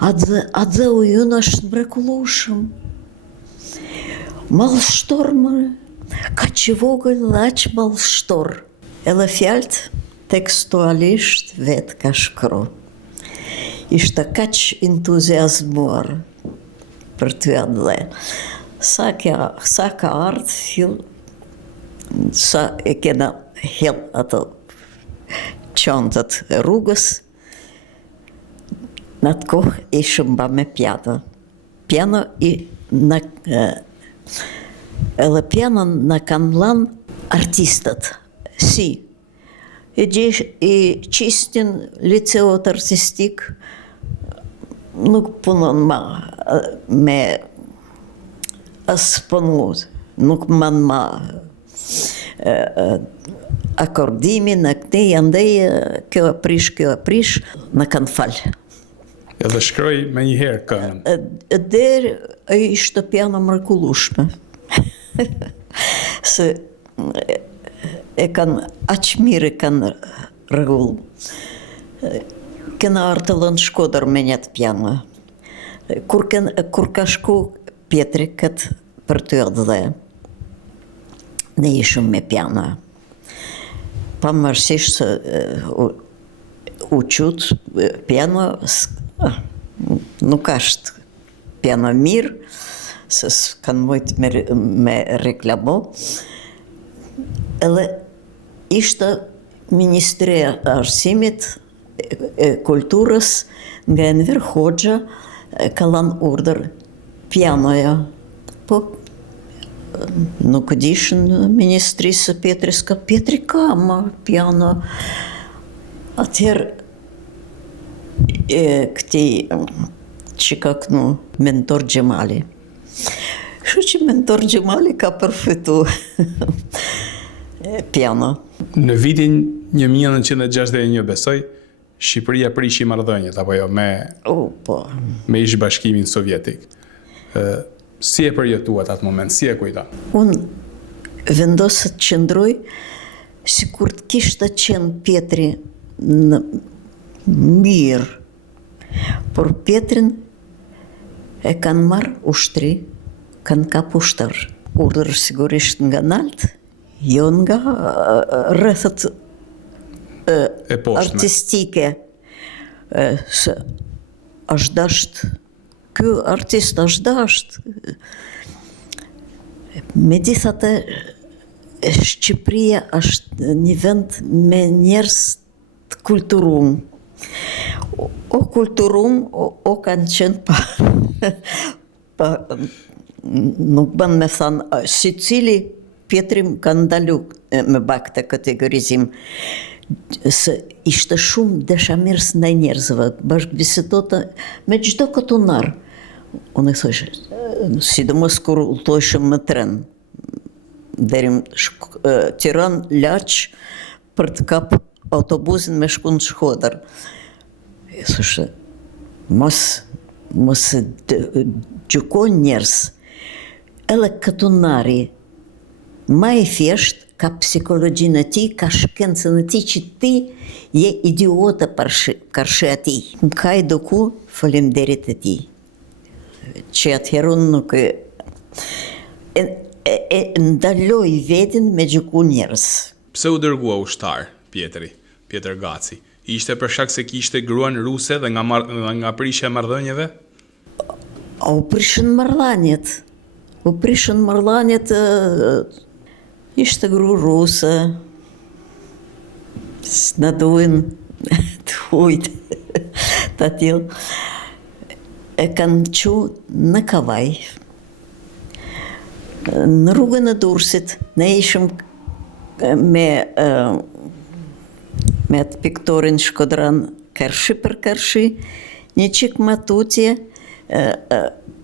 a dheu jënë është mrekullueshëm. Mallështor më, ka që vogël dhe aq mallështor. Edhe fjalt tekstualisht vetë ka shkru. Ishte kaq entuziazmuar për ty dhe. Sa ka ardhë, sa e kena hel ato qantët e rrugës, në atë kohë ishëm ba me piano. Edhe piano në kanë lanë artistët. Si? I qistin liceot artistik, nuk punon ma me asë punu, nuk man ma akordimin në këte, andej kjo aprish, në kanë falë. Edhe shkroj me njëherë këngën. Derë ishte piano mrekullueshme. Se e kanë, aq mirë e kanë rregullu. Kena artëllën Shkodër me njët piano. Kur ka shku Pietri këtë për të dhe, ne ishëm me piano. Pa mërsisht se u qutë piano, nuk ashtë piano mirë, se s'kanë mujtë me reklamo. Edhe ishte Ministria e Arsimit e Kulturës nga Enver Hoxha ka lanë urdhër pianoja. Po nuk dishën Ministrisë së Pietris ka Pietri ka ma piano. Atëherë këti që ka kënu Mentor Gjemali. Shu që Mentor Gjemali ka përfitu piano. Në vitin 1961 besoj, Shqipëria prishi marrëdhëniet, apo jo, me ish bashkimin sovjetik. Si e përjetuat atë moment, si e kujton? Unë vendosë të qëndroj, si kur të kishtë të qenë Pietri në mirë, por Pietrin e kanë marrë ushtri, kanë kap ushtër. Urdhër sigurisht nga nalt, jo nga rrethët artistike. Se është dasht, ky artist është dasht. Megjithatë, Shqipëria është një vend me njerëz të kulturum. O kulturum, o kanë qenë pa nuk bën me thanë, si cili Pietrim kanë ndalu me bak të kategorizim, se ishte shumë deshamirës ndaj njerëzve, bashkë bisedota me çdo kotunar. Unë e thoshe, sidomos kur udhtojshëm me tren, deri Tiranë, Laç, për të kap autobusin me shku në Shkodër. E thoshe, mos e gjykojnë njerëz, edhe kotunari, ma i thjesht ka psikologjinë e tij, ka shkencën e tij që ti je idiotë përshë atij. Më ka eduku faleminderit e tij. Që atëherë unë nuk e ndaloj vetin me gjyku njerëz. Pse u dërgua ushtar Pjetër Gaci? Ishte për shkak se kishte gruan ruse dhe nga prishja e marrëdhënieve? U prishën marrëdhëniet, ishte gru ruse, s'na duhen të hujt të atil. E kanë qu në Kavaj, në rrugën e Durrësit, ne ishëm me atë piktorin Shkodran kërshi për kërshi, një qik më tutje,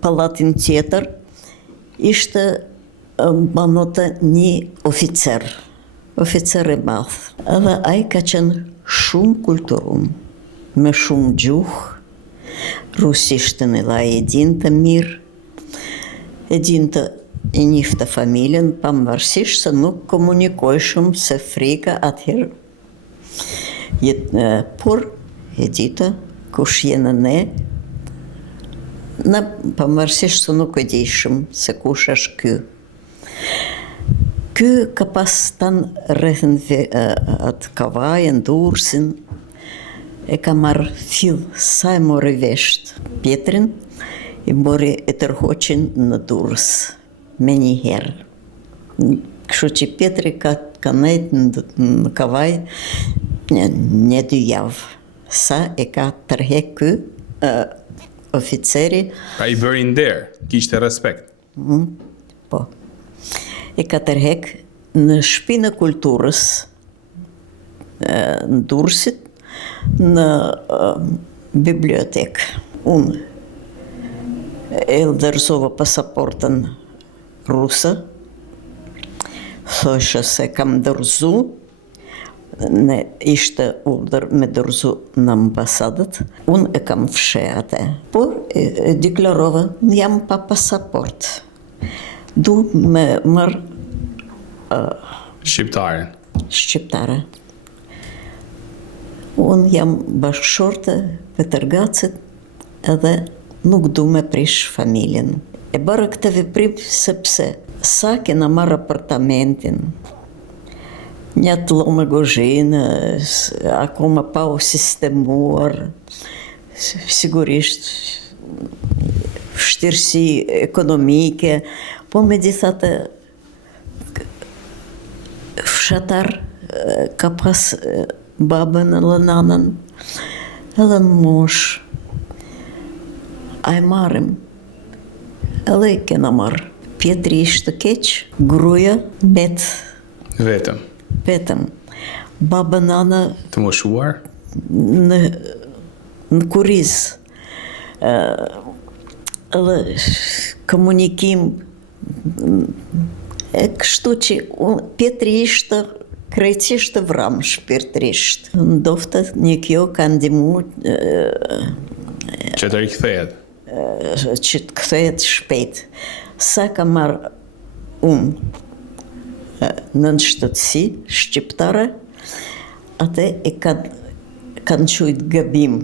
palatin tjetër, ishte banote një oficer e madh. Edhe ai ka qenë shumë kulturum, me shumë gjuhë, rusishtën edhe ai e dinte mirë, e dinte e njifte familjen, pavarësisht se nuk komunikoj shumë se frika atëherë. Por e dite kush jene ne, pavarësisht se nuk e dishëm se kush është ky. Ky ka pas tanë rrethën atë Kavajën, Durrësin, e ka marrë fill sa e mori vesht. Pjetrin i mori e tërhoqin në Durrës, me një herë. Kështu që Pjetri ka nejtë në Kavaj një 2 javë. Sa e ka tërhek ky oficeri. Pra i bëri nder, kishte respekt. Po. E ka tërhek në shtëpinë e kulturës në Durrësit, në bibliotekë. Unë e lëdërzova pasaportën ruse, thoshe se kam dërzu, ishte urdhër me dërzu në ambasadët, unë e kam fshe atë. Por e deklarova, jam pa pasaport. Du me marrë Shqiptare. Unë jam bashkëshorte Pjetër Gacit edhe nuk du me prish familjen. E bërë këtë veprim sepse sa kena marrë apartamentin, një të llome gozhinë, akoma pa u sistemuar, sigurisht vështirësi ekonomike, po megjithatë fshatar ka pas babën edhe nanën, edhe në mosh. A e marrim, edhe i kena marrë. Pjetri ishte keq, gruaja Vetëm. Baba nana të moshuar? Në kuriz. Edhe komunikim e kështu që Pjetri ishte krejtësisht të vramë shpirtërisht. Ndoftë një kjo ka ndihmu që të rikthehet. Që të kthehet shpejt. Sa ka marrë unë në shtetësi shqiptare, atë e kanë quajt gabim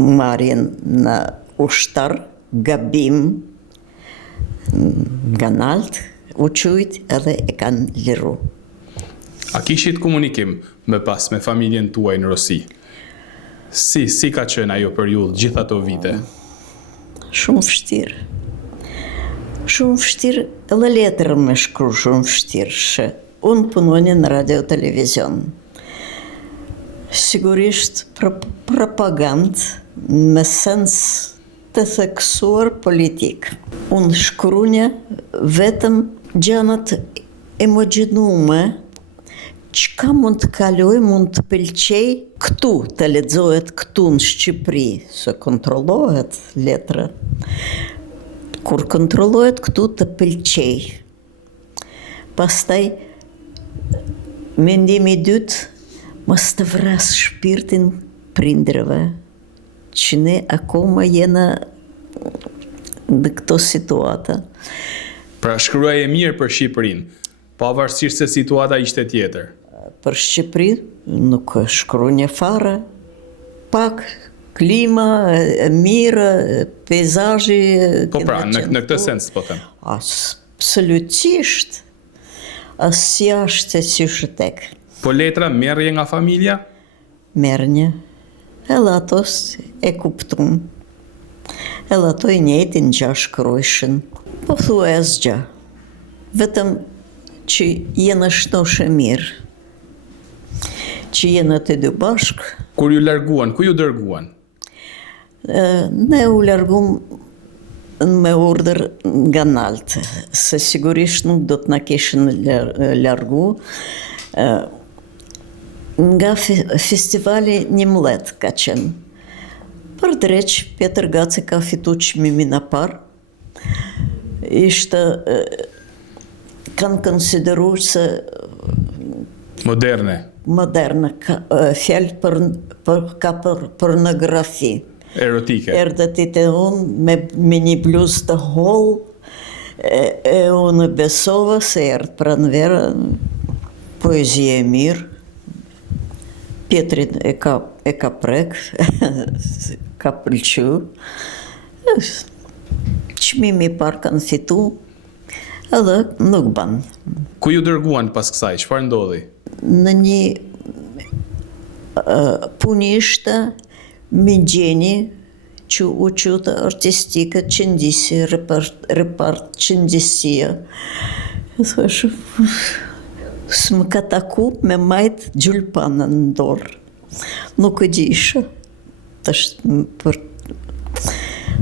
marrjen në ushtar, gabim nga nalt, u quajt edhe e kanë liru. A kishit komunikim me familjen tuaj në Rosi? Si ka qenë ajo periudhë gjithë ato vite? Shumë vështirë. Shumë vështirë, edhe letër me shkru shumë vështirë. Unë punonja në radio televizion. Sigurisht propagandë me sens të theksuar politik. Unë shkrunja vetëm gjanat imagjinume, çka mund të kaloj, mund të pëlqej këtu, të lexohet këtu në Shqipëri, se kontrollohet letra. Kur kontrollohet këtu të pëlqej. Pastaj, mendimi i dytë, mos të vras shpirtin prindërve, që ne akoma jena në këto situata. Pra shkruaje mirë për Shqipërinë. pavarësisht se situata ishte tjetër. Për Shqipëri nuk shkronje fare, pak klima, e mirë, peizazhi. Po pra, në këtë sens po them. Absolutisht, asja është si shëtek. Po letra merrje nga familja? Merrnje, edhe atos e kuptum. Edhe ato i njëjtin gja shkrojshën. Po thua e asgjë. Vetëm që jenë shnoshe mirë. Që jenë të dy bashkë. Kur ju larguan, ku ju dërguan? Ne u largum me urdhër nga naltë, se sigurisht nuk do të na kishin largu. Nga festivali 11 ka qenë. Për dreq, Pjetër Gaci ka fitu çmimin e parë. Kanë konsideru se Moderne. Fjallë për pornografi. Erotike. Erdët i të unë me një bluz të hollë, e unë besova se erdë pranë vera, poezia e mirë. Pjetrin e ka prek, ka pëlqy. Çmimi i parë kanë fitu, edhe nuk ban. Ku ju dërguan pas kësaj? Çfarë ndodhi? Në një punishte me gjeni që u qutë artistike qëndisi, repart qëndisia. Thash, s'më ka taku me majtë gjulpanën në dorë. Nuk e gjisha.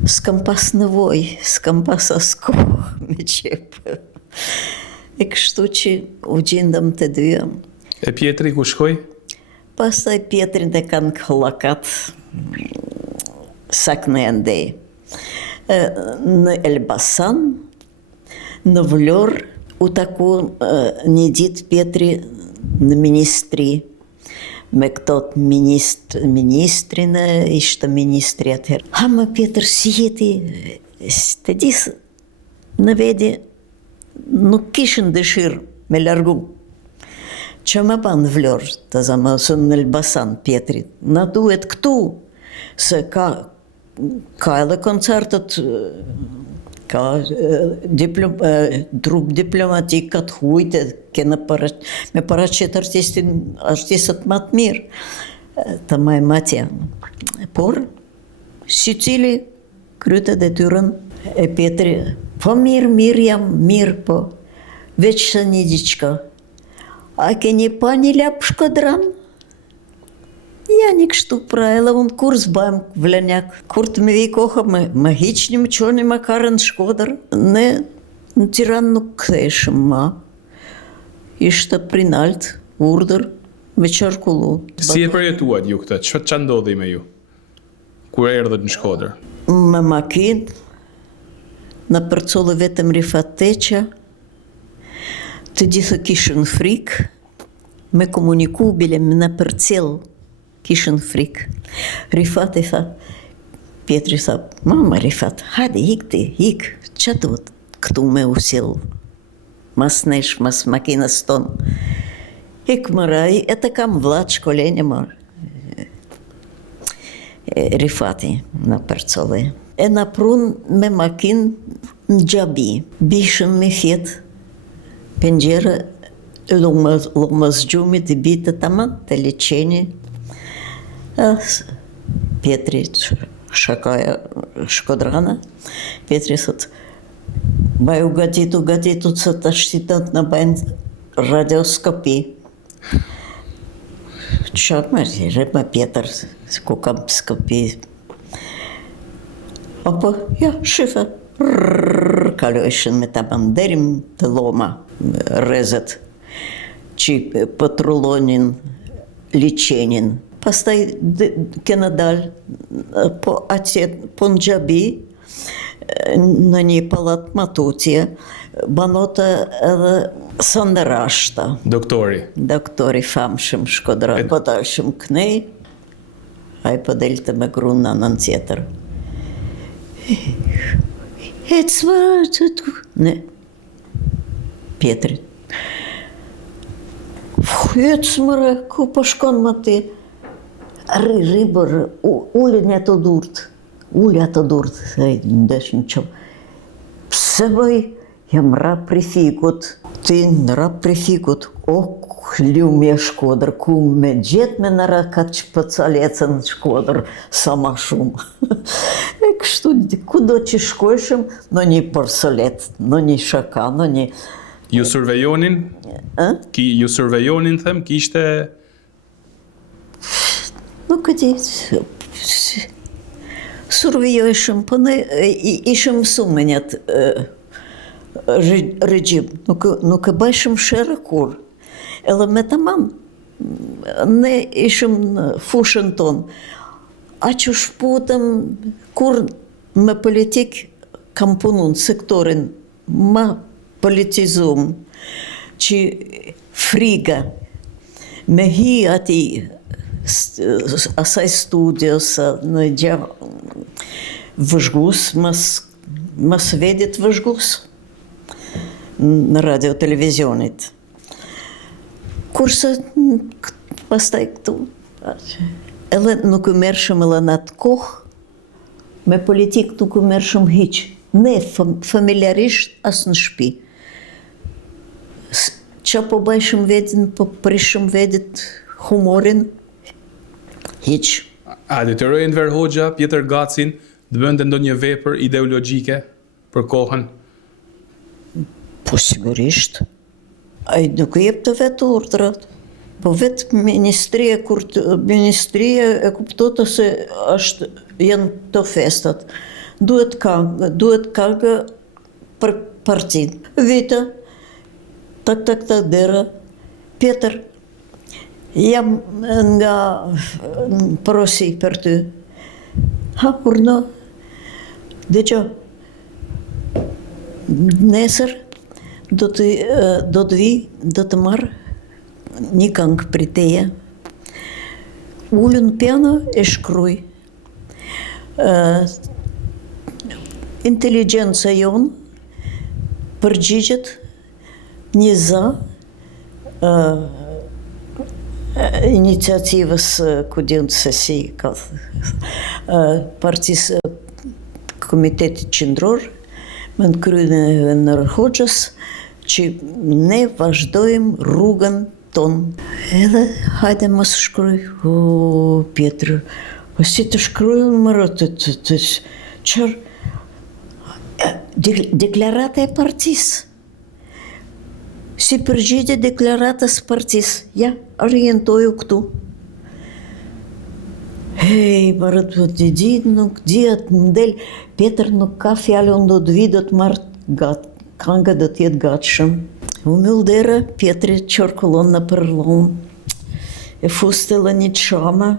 S'kam pas nevoj, s'kam pas as kohë me qepë. E kështu që u gjendëm të dyja. E Pjetri ku shkoj? Pastaj Pjetrin e kanë këllakat sak në ndej. Në Elbasan, në Vlorë, u taku një ditë Pjetri në ministri, me këtot ministrin, ishte ministri atëherë. Hama Pjetër, si jeti, të disë, në vedi, nuk kishën dëshirë me largu. Që më banë Vlorë, të zamësën në Elbasan, Pjetri, na duhet këtu, se ka edhe koncertet, ka trup diplomatik, ka të hujtë, me paraqet artistët më të mirë, të majmë atje. Por, si cili kryte detyrën e Pjetri, po mirë jam, mirë po, veç se një diçka. A keni pa një lap Shkodran? Ja një kështu pra, edhe unë kur zbajmë vlenjak, kur të me vi koha më hiq një më qoni më karën Shkodër, ne në Tiranë nuk ktheshëm ma. Ishte prinalt, urdhër, me qarkullu. Si e përjetuat ju këtë? Që ndodhi me ju? Kur erdhët në Shkodër? Me makinë, në përcollë vetëm Rifat Teqa, të gjithë kishën frikë, me komuniku bile me në përcjellë, kishën frikë. Rifat e tha, Pjetri tha, mama Rifat, hajde hik, që duhet këtu me usjellë? Mas nesh, mas makinës tonë. Hik më raj, e të kam vlaq kolenje më. Rifati në përcollë. E në prunë me makinë në Gjabi. Bishën me fjetë, pengjere, lumës gjumit i bitë të taman, të liqeni. Pjetri, shakaja Shkodrana, Pjetri thot, baju gatitu, që të shqitët në bajnë radioskopi. Qatë mërë, rëmë Pjetër, ku kam skopi. Apo, ja, shifa, kalojshën me taman derim të loma, rezet, që patrullonin, liqenin. Pastaj kena dalë, po në Gjabi, në një palat Matutje, banota edhe Sanderashta. Doktori famshëm Shkodra. Po dalëshëm kënej, a i po delte me grunë në anën tjetër. Ne, Pjetri. Pyetësmëre, ku po shkon më ti? Ribër, ullin e të durt. Ullja të durt, ndesh në qëmë. Pse bëj? Jam rap prej fikut. Ti në rap prej fikut. O, ljumi e Shkodër, ku me gjetë me nëra ka që pëcalecën Shkodër, sa ma shumë. E kështu, ku do që shkojshëm, në një përsolet, në një shaka, në një... Ju survejonin? Ju survejonin, them, kishte... Nuk e di, survejojshëm, po ne ishëm mësume njëtë regjim, nuk e bëjshëm shërë kur. Edhe me të mamë, ne ishëm në fushën tonë. A që shputëm, kur me politik kam punu në sektorin ma politizum, që friga, me hi ati asaj studios në gjavë vëzhgus, mas vedit vëzhgus në radio televizionit. Kurse pastaj këtu, edhe nuk u mërshëm edhe në atë kohë, me politik nuk u mërshëm hiq. Ne familjarisht asë në shpi. Që po bëjshëm vedin, po prishëm vedit humorin, hiq. A detyrojnë Enver Hoxha, Pjetër Gacin, të bënde ndonjë vepër ideologjike për kohën? Po sigurisht. Ai nuk jep të vetë urdhrat. Po vetë ministria, kur ministria e kuptot se janë të festat. Duhet kanga për partin. Vita, tak dera, Pjetër, jam nga porosi për ty. Ha, urno, dëgjo, nesër, do të vi, do të marrë një këngë për teje. Ullën piano e shkruj. Inteligenca jonë përgjigjet një za iniciativës ku djënë se si partisë Komitetit Qendror me në kryën e Enver Hoxhës që ne vazhdojmë rrugën tonë. Edhe hajde mos shkruj, o Pjetër, o si të shkrujnë mërë të qërë, deklarata e partisë. Si përgjigje deklaratës partisë, ja, orientoju këtu. Hej, mërët, të di, nuk di atë ndel, Pjetër nuk ka fjallë, unë do të vi, do të marrë kanga do t'jetë gatshëm. U mëldera, Pjetri qërkullon në përlon, e fustele një qama,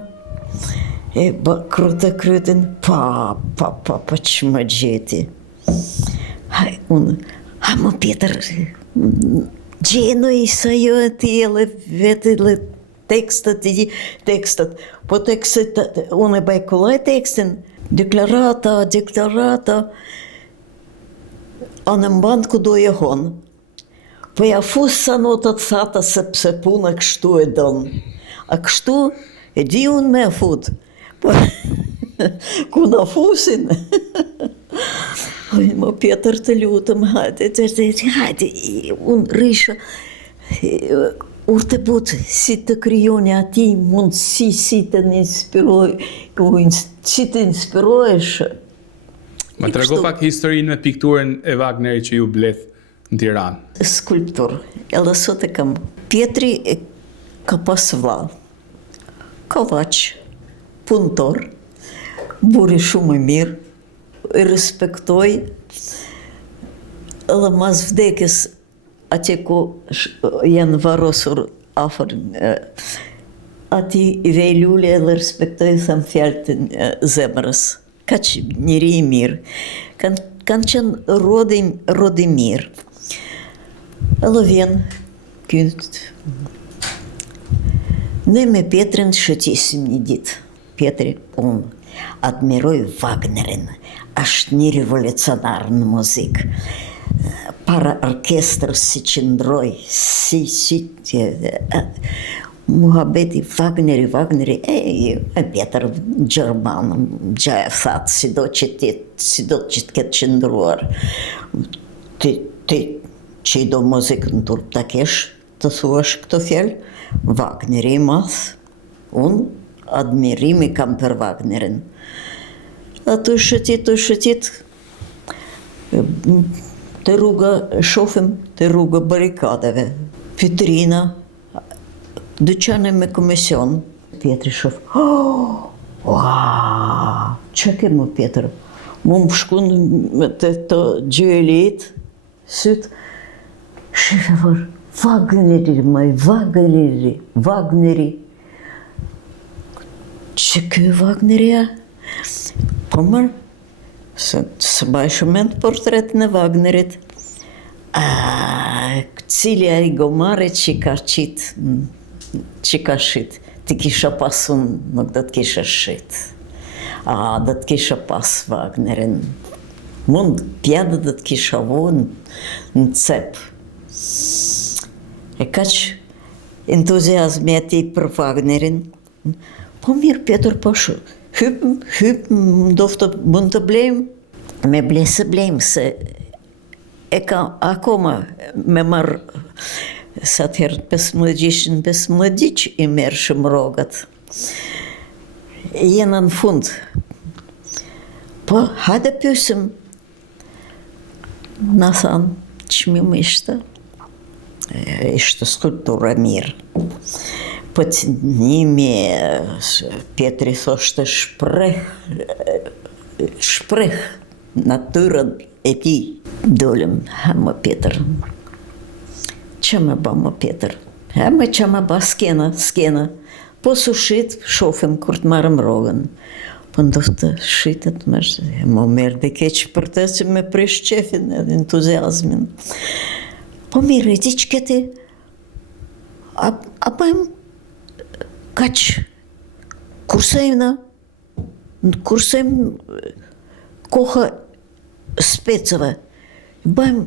e krytin, pa, që më gjeti. Haj, unë, ha më Pjetër, gjeno i sa jo e tjele, vetële tekstat, po tekstat, unë e bajkullaj tekstin, deklarata, a në mbandë ku do e honë. Po ja fusë sa notat thata sepse puna kështu e donë. A kështu e di unë me fut. Po, ku në fusin. Më Pjetër të lutëm, hajde, unë risha, urte butë, si të kryoni ati mundësi, si të inspirojsh. Më trego pak historinë me pikturën e Wagnerit që ju bleth në Tiranë. Skulptur, edhe sot e kam. Pjetri ka pas vllall, kovaç, punëtor, buri shumë i mirë, i respektoj, edhe mas vdekjes atje ku janë varosur afër ati i vej lule edhe respektoj thëmë fjallë të zemrës. Ka që njëri i mirë. Kanë qenë rodi mirë. Edhe vjen këtë. Ne me Pjetrin shëtisim një ditë. Pjetri, unë admiroj Wagnerin. Ashtë një revolucionar në muzikë. para orkestrës si qëndroj, muhabeti Wagneri, Pjetër Gjerman, gjaja thatë, si do që të ketë qëndruar. Ti që i do muzikë në turp të kesh, të thuash këto fjallë, Wagneri i math, unë admirimi kam për Wagnerin. Të shëtit, të rruga, shofim të rruga barikadeve, vitrina, dyqane me komision. Pjetri shof, që ke më Pjetër? Mu më shkun të gjëlit, sytë, shefe Wagneri. Që kjo Wagneria? Po mërë, së bajshëment portretin e Wagnerit, cili a i gomare që ka shit, ti kisha pasun, nuk do të kisha shit. Do të kisha pas Wagnerin. Mund, pjadë do të kisha vonë në cep. E kaq entuziazmi ati për Wagnerin. Po mirë, Pjetër, po hyp, ndoftë mund të blejmë. Me blejë blejmë, se e ka akoma me marë, sa të herë 15 diq i merë shumë rogat. Jena në fund. Po, hajde pysim. Na thanë, qmim ishte skulptura mirë. Po të njimi, Pjetri thoshte shpreh natyrën e ti. Dolem, më Pjetër. Që më ba më Pjetër? Që më ba skena. Po su shit, shofim kur të marëm rogën. Po ndoftë shitet më merë dhe keqë për të që me prish qefin edhe entuziazmin. Po mirë, i ti që këti, a bëjmë kaq kursejmë koha specëve. Bëjmë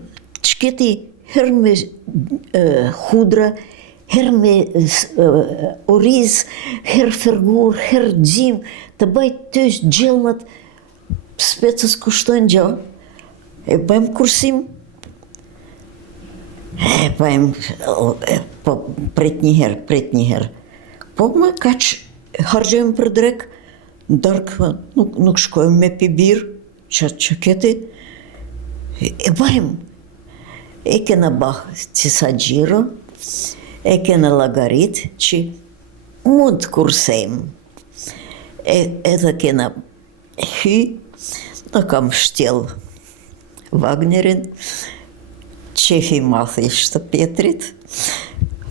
që këti herë me hudra, herë me oriz, herë fergur, herë gjim, të bëjtë të gjellmat, specës kushtojnë gjallë. E bëjmë kursim. Po pret një herë. Po më kaq hargjojmë për drek, darkë nuk shkojmë me pibir, që këti, e bëjmë. E kena bahë qisa gjiro, e kena lagarit që mund të kursejmë. Edhe kena hy, në kam shtjel Wagnerin, qefi math ishte Pjetrit,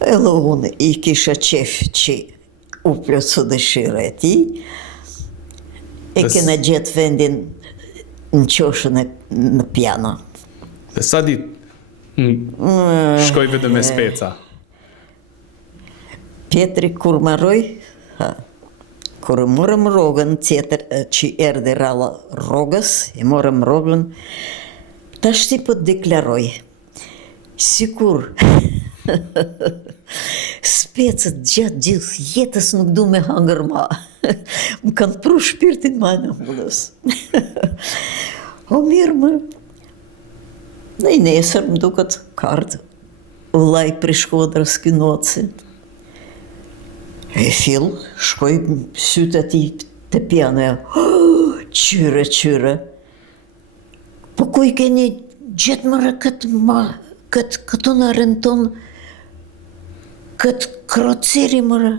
edhe unë i kisha qef që u plotsu dëshira e ti, e kena gjetë vendin në qoshën në piano. Dhe sa ditë shkoj vetëm me speca? Pjetri kur marroj, kur morëm rogën tjetër që erdhi ralla rogës, i morëm rogën, ta shti po të deklaroj, sikur specët gjatë gjithë jetës nuk du me hangër ma. Më kanë pru shpirtin ma në mundës. O mirë më, në i nesër më duket kartë, vllai për Shkodrës Kinoci. E fill, shkoj sytë ati të pianoja. Qyre. Po ku i keni gjithë mërë këtë në rënton, këtë krociri mërë.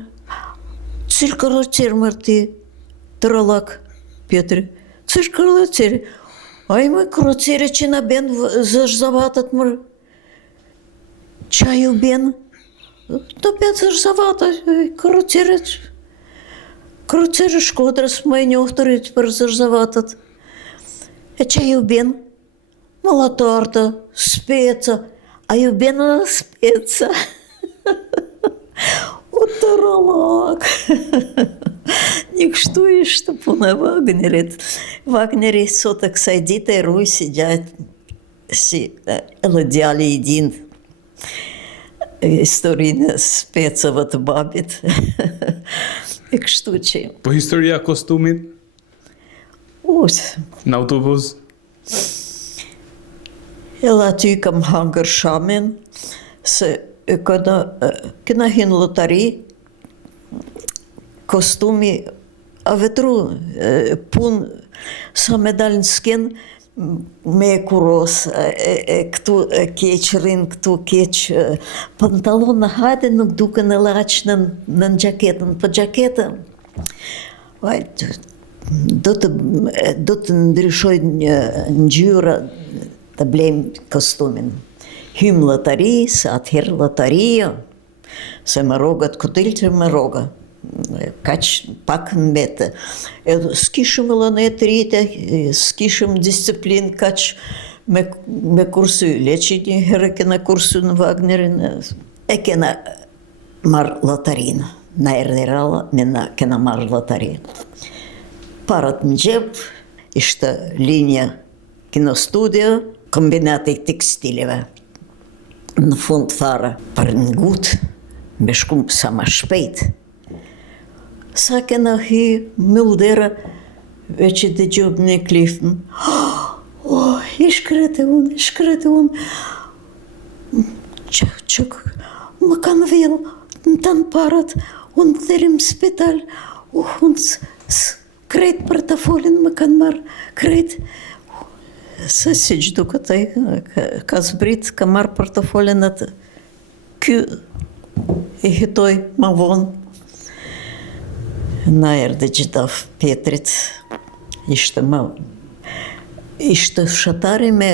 Cilë krociri mërë ti, të rëllak, Pjetri? Cilë krociri? A i më krociri që në benë zëshzavatët mërë. Qa ju benë? Të benë zëshzavatët, krociri Shkodrës më e njohtërit për zëshzavatët. E qa ju benë? Malatartë, speca. A ju benë në speca? O të rëllak. Një kështu ishte puna e Wagnerit. Wagneri sot e kësaj dite e rujë si gjatë si edhe djali I din historinë e specave të babit. E kështu që... Po historia e kostumit në autobus? Edhe aty kam hangër shamin, se këna hinë lotari, kostumi a vetru pun sa me dalë në skin me kuros, këtu keqërin, këtu keq, pantalon në hajde nuk duke në laq në gjaketën, për gjaketën. Do të ndryshoj ngjyra të blejmë kostumin. Hymë lotari, se atëherë lotaria, se me rogat këtil që me roga. Kaq pak në bete. Edhe s'kishëm lënet të rite, s'kishëm disiplin kaq me kursu. Leqi një herë kena kursu në Wagnerin, e kena marrë lotarin. Na erdherala, me kena marrë lotarin. Parat në gjep, ishte linja kino studio, kombinati tekstileve. Në fund fare, për në gut, me shkum sa ma shpejt. Sa kena hy mëldera, veç I të gjobë në klifën. I shkrete unë. Qëk, më kanë vjellë, në tanë parat, unë të dherim spital, unë krejt për të folin më kanë marë, krejt. Se si gjdo këtaj, ka zbrit, ka marë për të folin atë. Ky I hitoj ma vonë. Na erdhe gjithaf Petrit, ishte fshatari me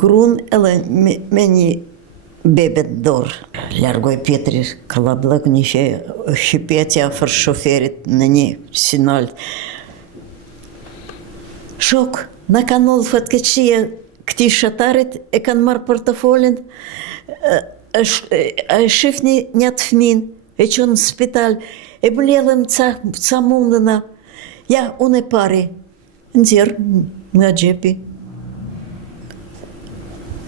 grun edhe me një bebet dorë. Largoj Petri këllablëk një hypetja për shoferit në një sinal. Shok, në kanë nëllë fatkeqia këti shatarit, e kanë marë portofolin, a shifni një të fmin, e qonë në spital, e bëlledhem ca mundëna. Ja, unë e pari, nëzirë nga gjepi.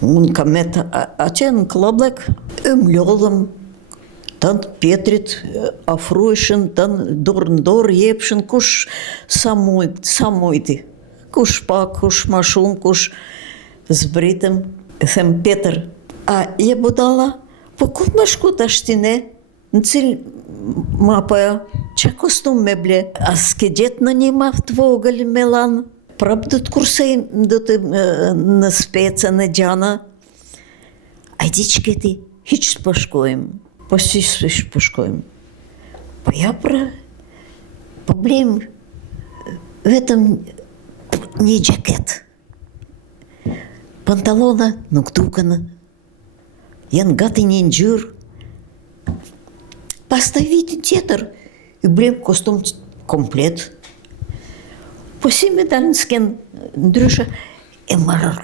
Unë kam metë atje në kloblek, e më lodhëm, tanë Petrit afrueshën, tanë dorë në dorë jepshën, kush sa mujti. Kush pak, kush ma shumë, kush zbritëm. E them Petr, a je budala? Po ku më shku të ashtine? Në cilë ma poja, që kostum me ble? A s'ke gjetë në një maft vogël me lanë? Prap do të kursejmë, do të në speca, në gjana. A I di që këti, hiq s'po shkojmë. Po si s'po shkojmë? Po ja pra, po blejmë vetëm një gjaket. Pantalona nuk duken, janë gati një ngjyrë. Pastaj vitin tjetër, I blejmë kostum komplet. Po si me dalë në sken ndryshe, e marrë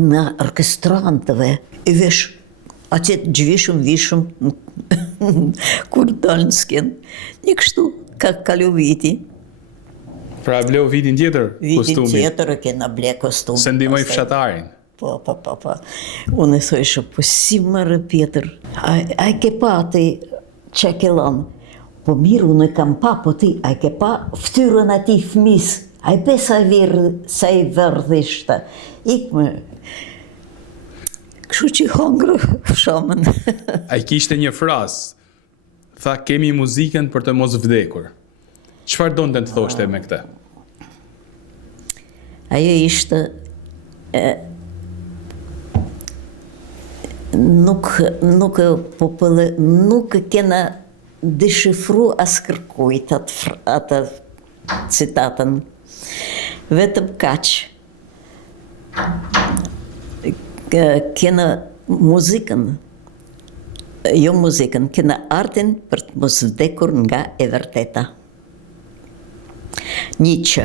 në orkestrantëve, e vesh atjet vishëm, kur dalë në sken. Një kështu, ka kalu viti. Pra bleu vitin tjetër kostumi? Vitin tjetër e kena ble kostum. Se ndihmoj fshatarin? Po. Unë e thojshë, po si marrë Petr, a ke pa ti që ke lanë? Po mirë, unë e kam pa, po ti, a ke pa ftyrën ati fëmis, a I pe sa I verdhishtë. Ikme, kështu që hongërë shamën. A I kishte një frazë, tha kemi muzikën për të mos vdekur. Çfarë donte të thoshte me këtë? Ajo ishte nuk kena dëshifru as kërkujt atë citatën. Vetëm kaq. Kena muzikën, jo muzikën, kena artin për të mos vdekur nga e vërteta. Nietzsche,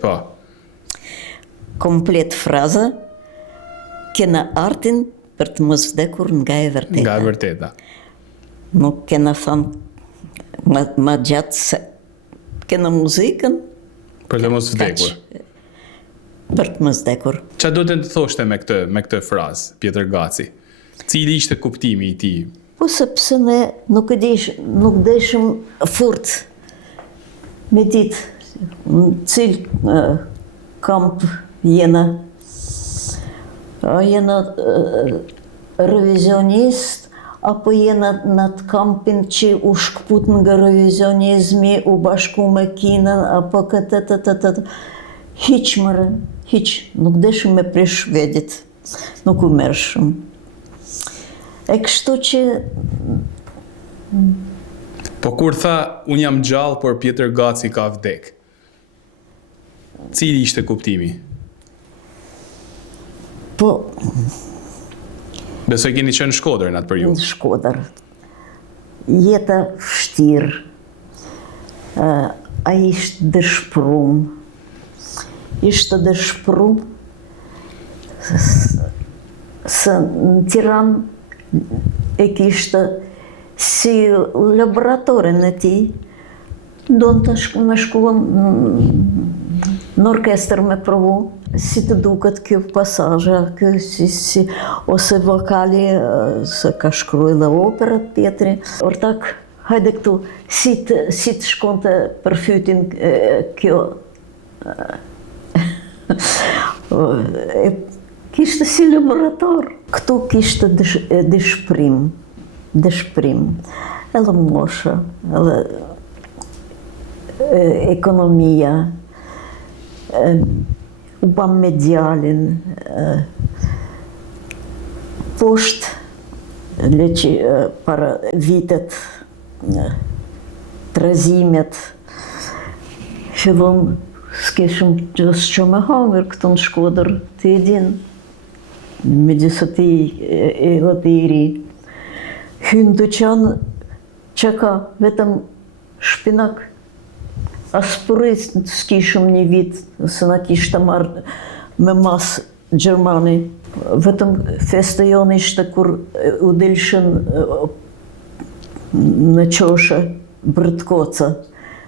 po. Komplet fraza, kena artin për të mos vdekur nga e vërteta. Nga e vërteta. Nuk kena thënë ma gjatë se kena muzikën. Për të mos vdekur. për të mos vdekur. Qa do të thoshte me këtë frazë, Pjetër Gaci? Cili ishte kuptimi i tij? Po sepse ne nuk deshëm furt me ditë në cilë kamp jena. A jena revizionist, apo jena në atë kampin që u shkput nga revizionizmi, u bashku me Kinën, apo këtë. Hiq mëre, hiq. Nuk deshëm me prish vedit. Nuk u mershëm. E kështu që... Po kur tha, unë jam gjallë, por Pjetër Gaci ka vdek. Cili ishte kuptimi? Po... Besoj keni qenë në Shkodër në atë periudhë. Në Shkodër. Jeta vështirë. A ishte dëshpërum. Ishte dëshpërum se në Tiranë e kishte si laboratorin e tij, donë të me shkuën në orkestër me provu, si të duket kjo pasazha, ose vokali, se ka shkruaj dhe operat Pjetri. Ortak, hajde këtu, si të shkonte për fytin kjo. Kishte si laborator. Këtu kishte dëshpërim, edhe mosha, edhe ekonomia, u bam me djalin, poshtë para vitet, trazimet, fillon s'keshëm gjësë që me hangër këtu në Shkodër, të e din, me gjësë ti e dhe i ri. Hynë të qanë që ka vetëm shpinak, as përrit s'kishëm një vit, se na kishtë marrë me mas Gjermani. Vetëm feste jonë ishte kur u dilshën në qoshe Brëtkoca.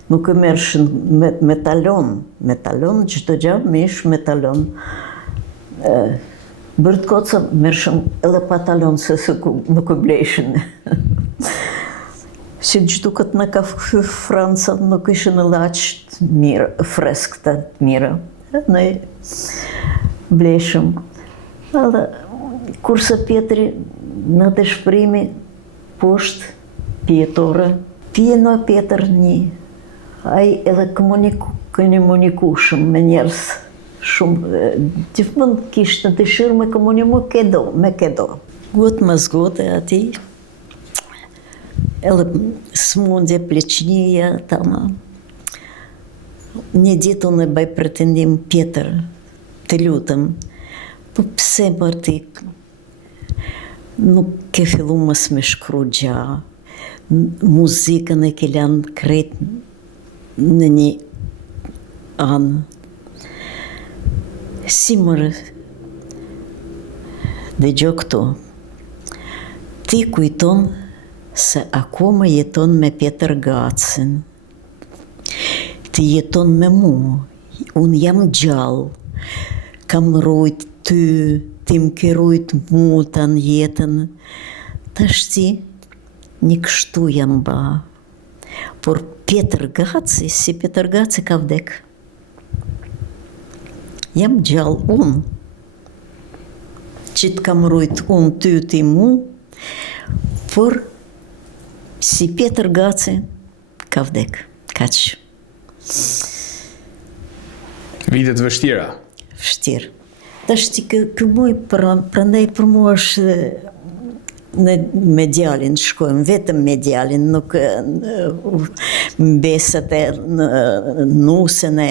Nuk e mershën me talon, që të gjabë me ishë me talon. Brëtkoca mershëm edhe pa talon, se nuk e bleshën. Si gjithu këtë në ka Franca, nuk ishë në laqë të mirë, freskë të mirë. Ne bleshëm. Edhe, kurse Pjetri në dëshpërimi poshtë pjetore, pjeno Pjetër një. Ai edhe komunikushëm me njerës shumë. Gjithmon kishtë në dëshirë me komunimu me kedo. Gotë mas gote ati, edhe smundje, pleqnija, tama. Një ditë unë e baj pretendim Pjetër, të lutëm, po pse më ti nuk ke fillu mës me shkru gja, muzikën e ke lanë kretë në një anë. Si mërë, dhe gjo këto, ti kujton se akoma jeton me Pjetër Gacin. Ti jeton me mu, unë jam gjallë, kam rujt ty, ti më ke rujt mu të në jetën. Ta shti, një kështu jam ba. Por Pjetër Gaci, si Pjetër Gaci ka vdek. Jam gjallë unë, që të kam rujt unë ty ti mu, por si Pjetër Gaci ka vdek. Kaq. Vitet vështira. Vështirë. Ta shti këmuj prandaj për mua është me djalin shkojmë, vetëm me djalin, nuk mbeset e nusën e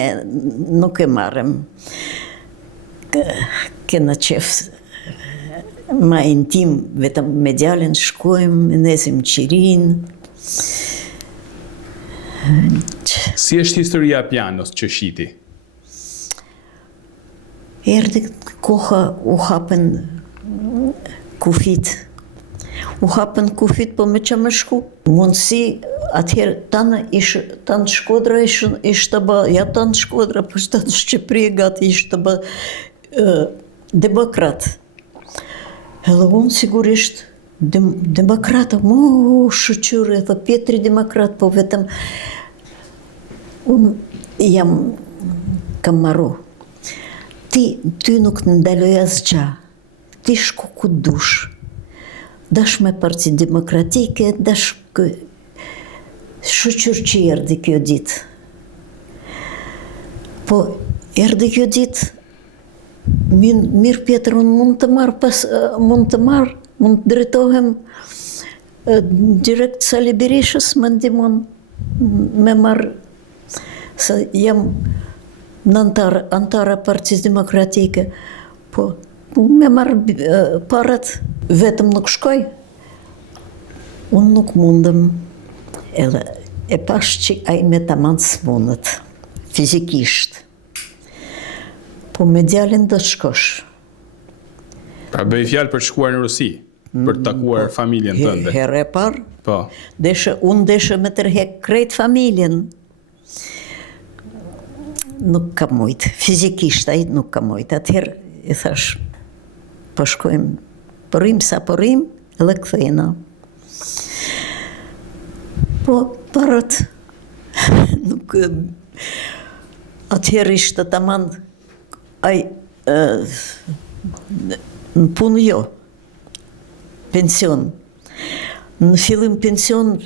nuk e marrëm. Kena qef ma intim, vetëm me djalin shkojmë, nesim qirin. Si është historia pianos që shiti? Erdi koha u hapen kufit, U hapën kufit, po me që më shku. Mundësi, atëherë tanë Shkodra ishte bë, ja tanë Shkodra, po tanë Shqipëri gati ishte bë demokrat. Edhe unë sigurisht demokrata, shëqyre, dhe Pietri demokrat, po vetëm unë kam marru. Ty nuk të ndaloj asgja, ti shku ku dush. Dash me Parti Demokratike, dash shëqyr që erdi kjo ditë. Po, erdi kjo ditë, mirë Pietr, unë mund të drejtohem direkt Sali Berishës, më ndihmon me marrë, se jam në antara Partisë Demokratike, po me marrë parat, vetëm nuk shkoj. Unë nuk mundëm, edhe e pash që ai me tamam s'mundet, fizikisht. Po me djalin do të shkosh. Pra bëj fjalë për të shkuar në Rusi, për të takuar familjen tënde. Herë e parë, Po. unë deshe me tërhek krejt familjen. Nuk ka mujtë, fizikisht ai nuk ka mujtë. Atëherë i thash, po shkojmë, përrim sa përrim, edhe kthejna. Po, parët, nuk... Atëherë ishte tamam, ai, në punë jo, pension. Në fillim pension,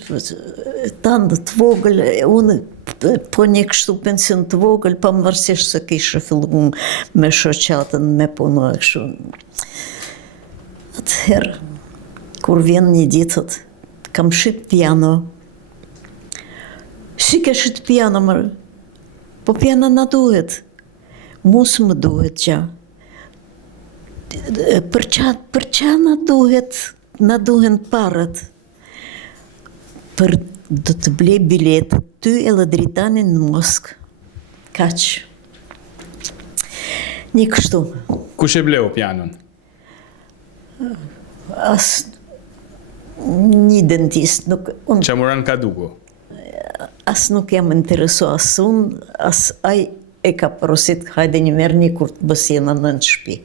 tanë të vogël, unë po një kështu pension të vogël, pa më vërësisht se kishe fillu me shoqatën, me punu e kështu. Atëherë, kur vjen një ditët, kam shqit piano. Si ke shqit piano, mërë? Po piano na duhet. Mos më duhet gja. Për qa na duhen parët. Për do të blej bilet ty edhe dritanin në Moskë. Kaq. Një kështu. Kush e bleu pianon? As një dentist. Qamuran Kadugu. As nuk jam interesu as unë, as ai e ka porosit, hajde një merë një kur të bësjena në shtëpi.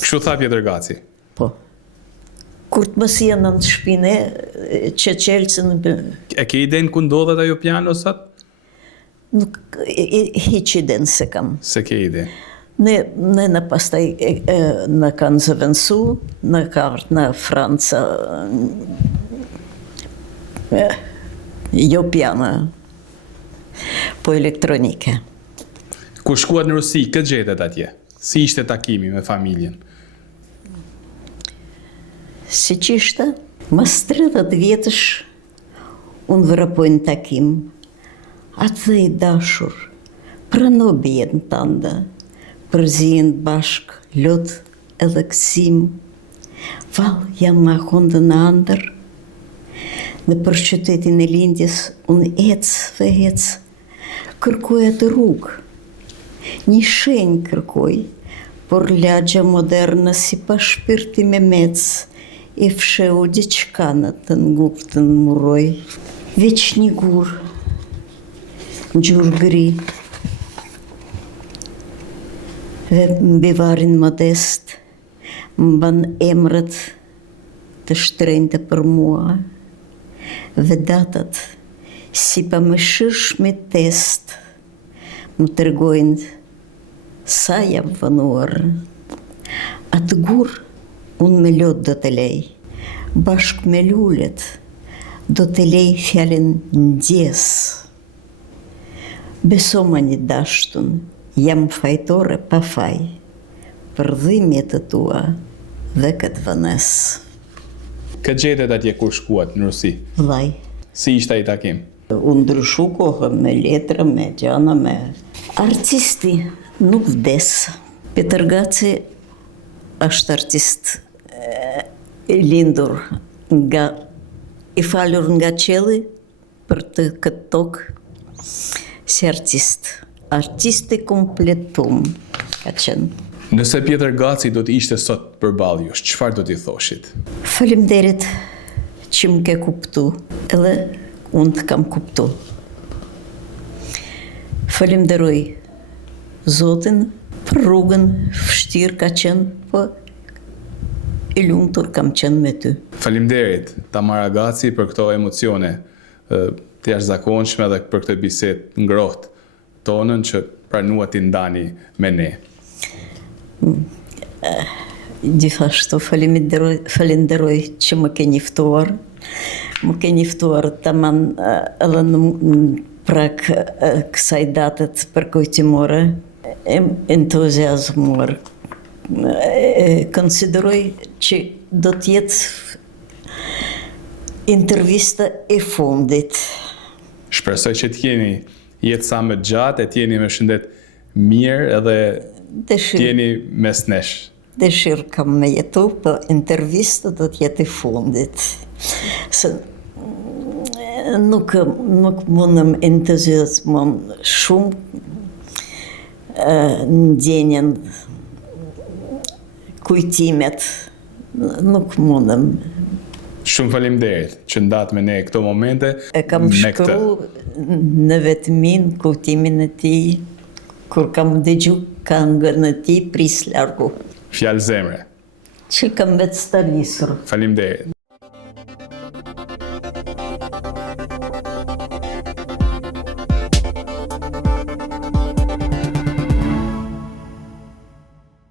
Kështu tha Pjetër Gaci? Po. Kur të bësjena në shtëpine, që qelcën... E ke idenë ku ndodhet ajo piano sot? Nuk, hiq idenë se kam. Se ke ide? Ne në pastaj në kanë zëvendësu, në kartë në Franca, jo piano, po elektronike. Kur shkuat në Rusi, këtë gjetet atje? Si ishte takimi me familjen? Si që ishte, mas 30 vjetësh, unë vërapojnë takim, atë dhe i dashur, prano bjenë tënde, përzien bashk, lot edhe kësim, val jam ma kondë në andër, në për qytetin e lindjes, unë ec, kërkoj atë rrugë, një shenjë kërkoj, por lagja moderne si pa shpirti me mec, i fsheu diçka në të ngurë të muroj, veç një gurë, gjurë gri, dhe mbi varin modest, më ban emrët të shtrenjtë për mua, dhe datat, si pa më shërshme test, më tërgojnë sa jam vënuar. Atë gur, unë me lot do të lej, bashk me lullet, do të lej fjallin ndjes. Besoma një dashtun, jam fajtore pa faj, për dhimjet të tua dhe këtë vënes. Këtë gjetet atje kur shkuat në Rusi? Vllai. Si ishte ai takim? Unë ndryshu kohë me letra, me gjana, me... Artisti nuk vdes. Pjetër Gaci është artist i lindur nga i falur nga qelli për të këtë tokë si artist. Artisti kompletum ka qenë. Nëse Pjetër Gaci do të ishte sot përballë jush, çfarë do t'i thoshit? Faleminderit që më ke kuptu, edhe unë të kam kuptu. Falenderoj Zotin për rrugën vështirë ka qenë, po i lumtur kam qenë me ty. Faleminderit Tamara Gaci për këto emocione të jashtëzakonshme dhe për këtë bisedë ngrohtë tonën që pranuat t'i ndani me ne. Gjithashtu falenderoj që më ke njoftuar. Më ke njoftuar tamam edhe në prak kësaj datet përkujtimore, entuziazmuar. Konsideroj që do t'jetë intervista e fundit. Shpresoj që t'jeni jetë sa më gjatë, e t'jeni me shëndet mirë edhe t'jeni mes nesh. Dëshirë kam me jetu, për intervista do t'jetë e fundit. Se nuk mundëm entuziasmon shumë ndjenjen kujtimet, nuk mundëm. Shumë faleminderit që ndatë me ne këto momente. E kam shkru në vetëmin kujtimin e ti, kur kam dëgju këngën e ti pris largu. Fjalë zemre. Që kam vetë stalisur. Faleminderit.